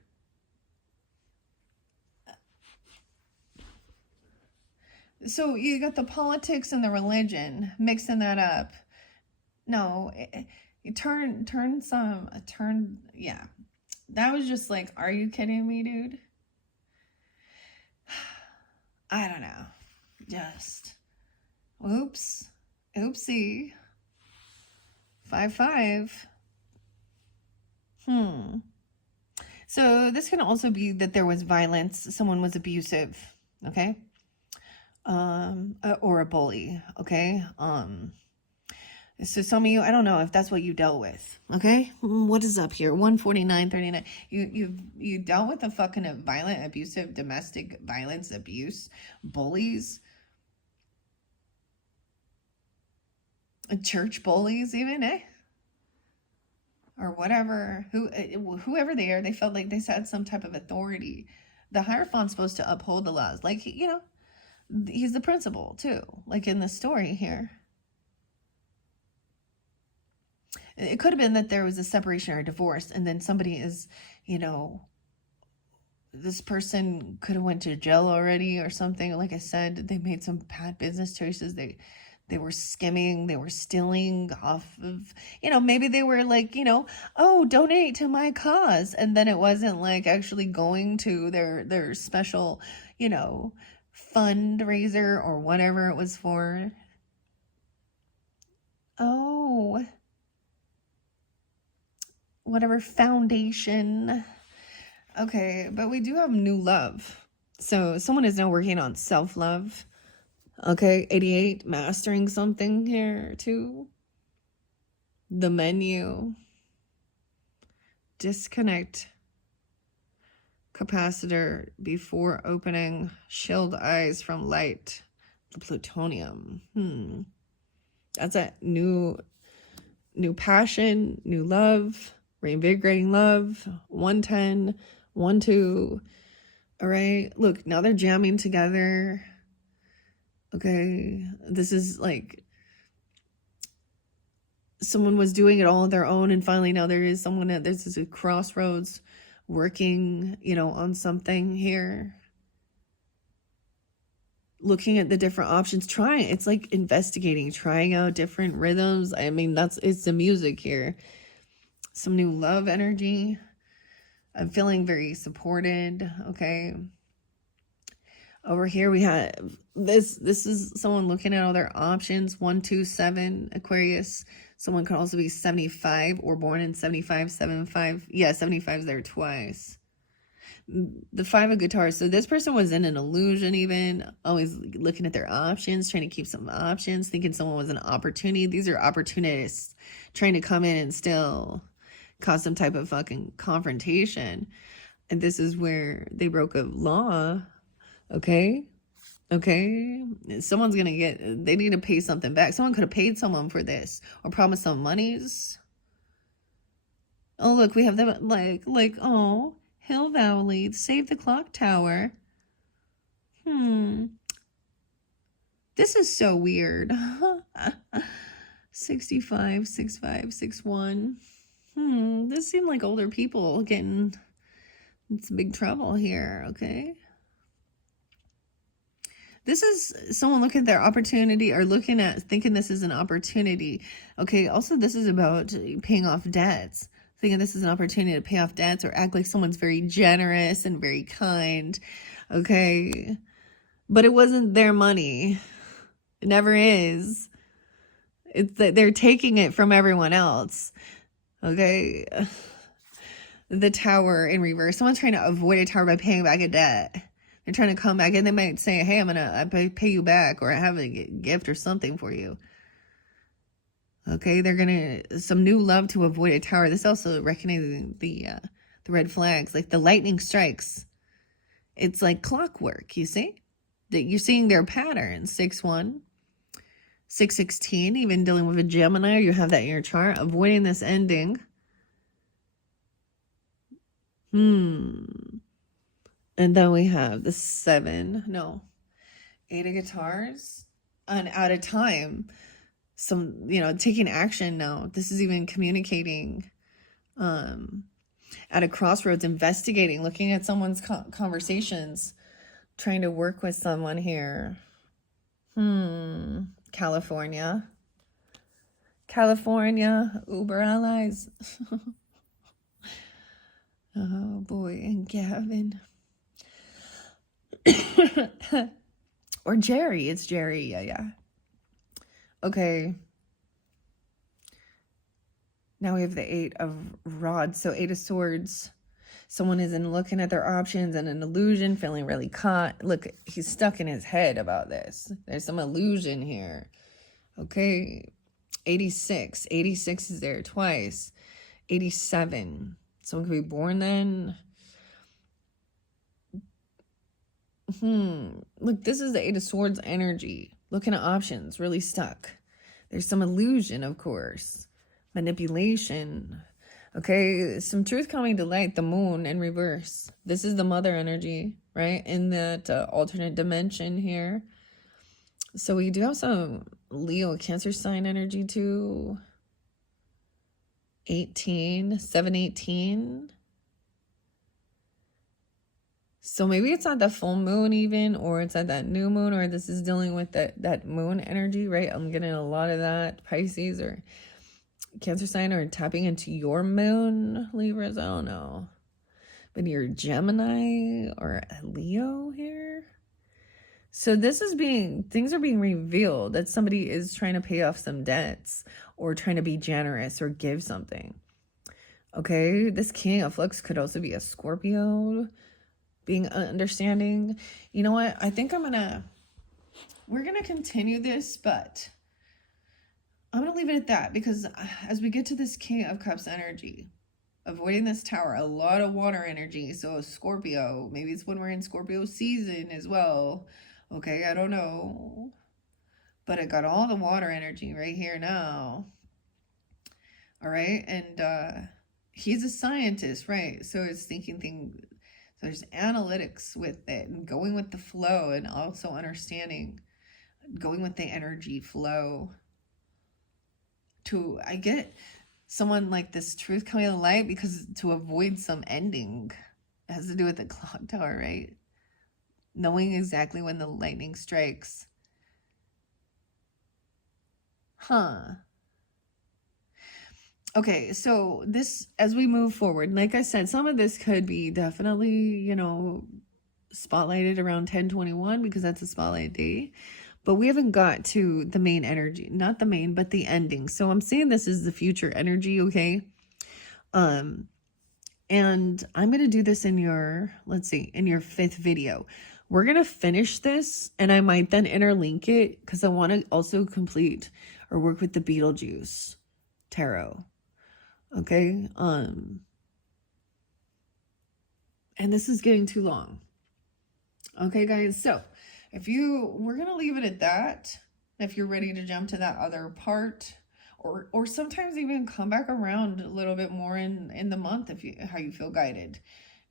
So you got the politics and the religion, mixing that up. No, yeah. That was just like, are you kidding me, dude? I don't know. Just, oopsie. 5-5. So this can also be that there was violence. Someone was abusive. Okay. Or a bully. Okay. So some of you, I don't know if that's what you dealt with. Okay. What is up here? 149.39. You dealt with a fucking violent, abusive, domestic violence, abuse, bullies, church bullies even, eh? Or whatever, whoever they are, they felt like they had some type of authority. The Hierophant's supposed to uphold the laws. Like, you know, he's the principal too, like in the story here. It could have been that there was a separation or a divorce, and then somebody is, you know, this person could have went to jail already or something. Like I said, they made some bad business choices. They were skimming, they were stealing off of, you know, maybe they were like, you know, oh, donate to my cause. And then it wasn't like actually going to their special, you know, fundraiser or whatever it was for. Oh, whatever foundation. Okay, but we do have new love. So someone is now working on self-love. Okay, 88, mastering something here too. The menu. Disconnect capacitor before opening. Shield eyes from light. The plutonium. That's a new passion, new love, reinvigorating love. 110, 12. All right, look, now they're jamming together. Okay, this is like someone was doing it all on their own, and finally now there is someone at this is a crossroads working, you know, on something here. Looking at the different options, trying, it's like investigating, trying out different rhythms. I mean, it's the music here. Some new love energy. I'm feeling very supported. Okay. Over here we have this is someone looking at all their options. 127 Aquarius. Someone could also be 75 or born in 75, 75. Yeah, 75 is there twice. The 5 of guitars. So this person was in an illusion, even always looking at their options, trying to keep some options, thinking someone was an opportunity. These are opportunists trying to come in and still cause some type of fucking confrontation. And this is where they broke a law. Okay. Someone's gonna they need to pay something back. Someone could have paid someone for this or promised some monies. Oh, look, we have them oh, Hill Valley, save the clock tower. This is so weird. 65, 65, 61. This seemed like older people getting in some big trouble here, okay? This is someone looking at their opportunity or thinking this is an opportunity. Okay, also this is about paying off debts. Thinking this is an opportunity to pay off debts or act like someone's very generous and very kind. Okay, but it wasn't their money. It never is. It's that they're taking it from everyone else. Okay. The tower in reverse. Someone's trying to avoid a tower by paying back a debt. They're trying to come back and they might say, hey, I pay you back, or I have a gift or something for you. Okay, they're some new love to avoid a tower. This also recognizing the red flags, like the lightning strikes. It's like clockwork, you see? That you're seeing their patterns. 6-1, 6-16, even dealing with a Gemini, you have that in your chart. Avoiding this ending. And then we have the 8 of guitars. And out of time. Some, taking action now. This is even communicating at a crossroads, investigating, looking at someone's conversations, trying to work with someone here. California, Uber allies. Oh boy, and Gavin. Or Jerry, it's Jerry, yeah. Okay. Now we have the 8 of rods, so 8 of swords. Someone isn't looking at their options and an illusion, feeling really caught. Look, he's stuck in his head about this. There's some illusion here. Okay. 86. 86 is there twice. 87. Someone could be born then. Look, this is the Eight of Swords energy. Looking at options, really stuck. There's some illusion, of course. Manipulation. Okay, some truth coming to light. The moon in reverse. This is the mother energy, right? In that alternate dimension here. So we do have some Leo Cancer sign energy too. 18, 718. So maybe it's at the full moon even, or it's at that new moon, or this is dealing with that moon energy, right? I'm getting a lot of that. Pisces or Cancer sign, or tapping into your moon, Libras, I don't know. But you're Gemini or a Leo here. So this is things are being revealed that somebody is trying to pay off some debts or trying to be generous or give something. Okay, this King of Flux could also be a Scorpio, being understanding. You know what? I think we're gonna continue this, but I'm gonna leave it at that, because as we get to this King of Cups energy, avoiding this Tower, a lot of water energy. So Scorpio, maybe it's when we're in Scorpio season as well. Okay, I don't know. But I got all the water energy right here now. All right, and he's a scientist, right? So it's thinking so there's analytics with it, and going with the flow, and also understanding, going with the energy flow. I get someone like this truth coming to light, because to avoid some ending, it has to do with the clock tower, right? Knowing exactly when the lightning strikes. Okay, so this, as we move forward, like I said, some of this could be definitely, you know, spotlighted around 10/21, because that's a spotlight day. But we haven't got to the main energy, not the main, but the ending. So I'm saying this is the future energy, okay? And I'm going to do this in your, let's see, in your 5th video. We're going to finish this, and I might then interlink it, because I want to also complete or work with the Beetlejuice tarot. Okay? And this is getting too long. Okay, guys? So we're going to leave it at that. If you're ready to jump to that other part, or sometimes even come back around a little bit more in the month, how you feel guided.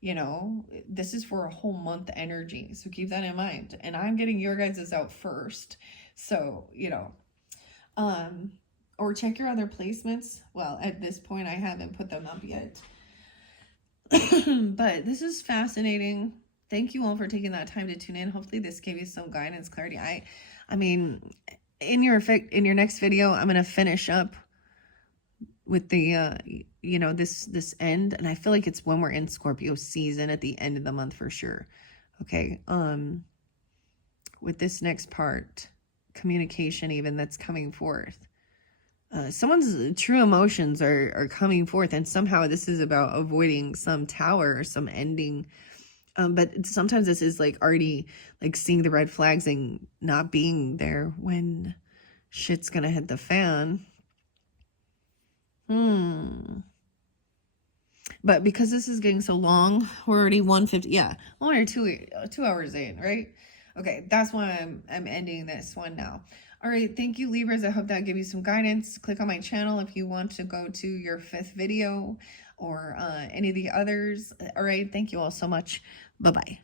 You know, this is for a whole month energy, so keep that in mind. And I'm getting your guys' out first, so you know, or check your other placements. Well, at this point I haven't put them up yet. But this is fascinating. Thank you all for taking that time to tune in. Hopefully this gave you some guidance, clarity. I mean, in your next video, I'm going to finish up with the, you know, this end. And I feel like it's when we're in Scorpio season at the end of the month for sure. Okay. With this next part, communication even that's coming forth. Someone's true emotions are coming forth, and somehow this is about avoiding some tower or some ending. But sometimes this is like already like seeing the red flags and not being there when shit's gonna hit the fan. But because this is getting so long, we're already 1:50. Yeah, 1 or 2 hours in, right? Okay, that's why I'm ending this one now. All right, thank you, Libras. I hope that gave you some guidance. Click on my channel if you want to go to your 5th video or any of the others. All right, thank you all so much. Bye-bye.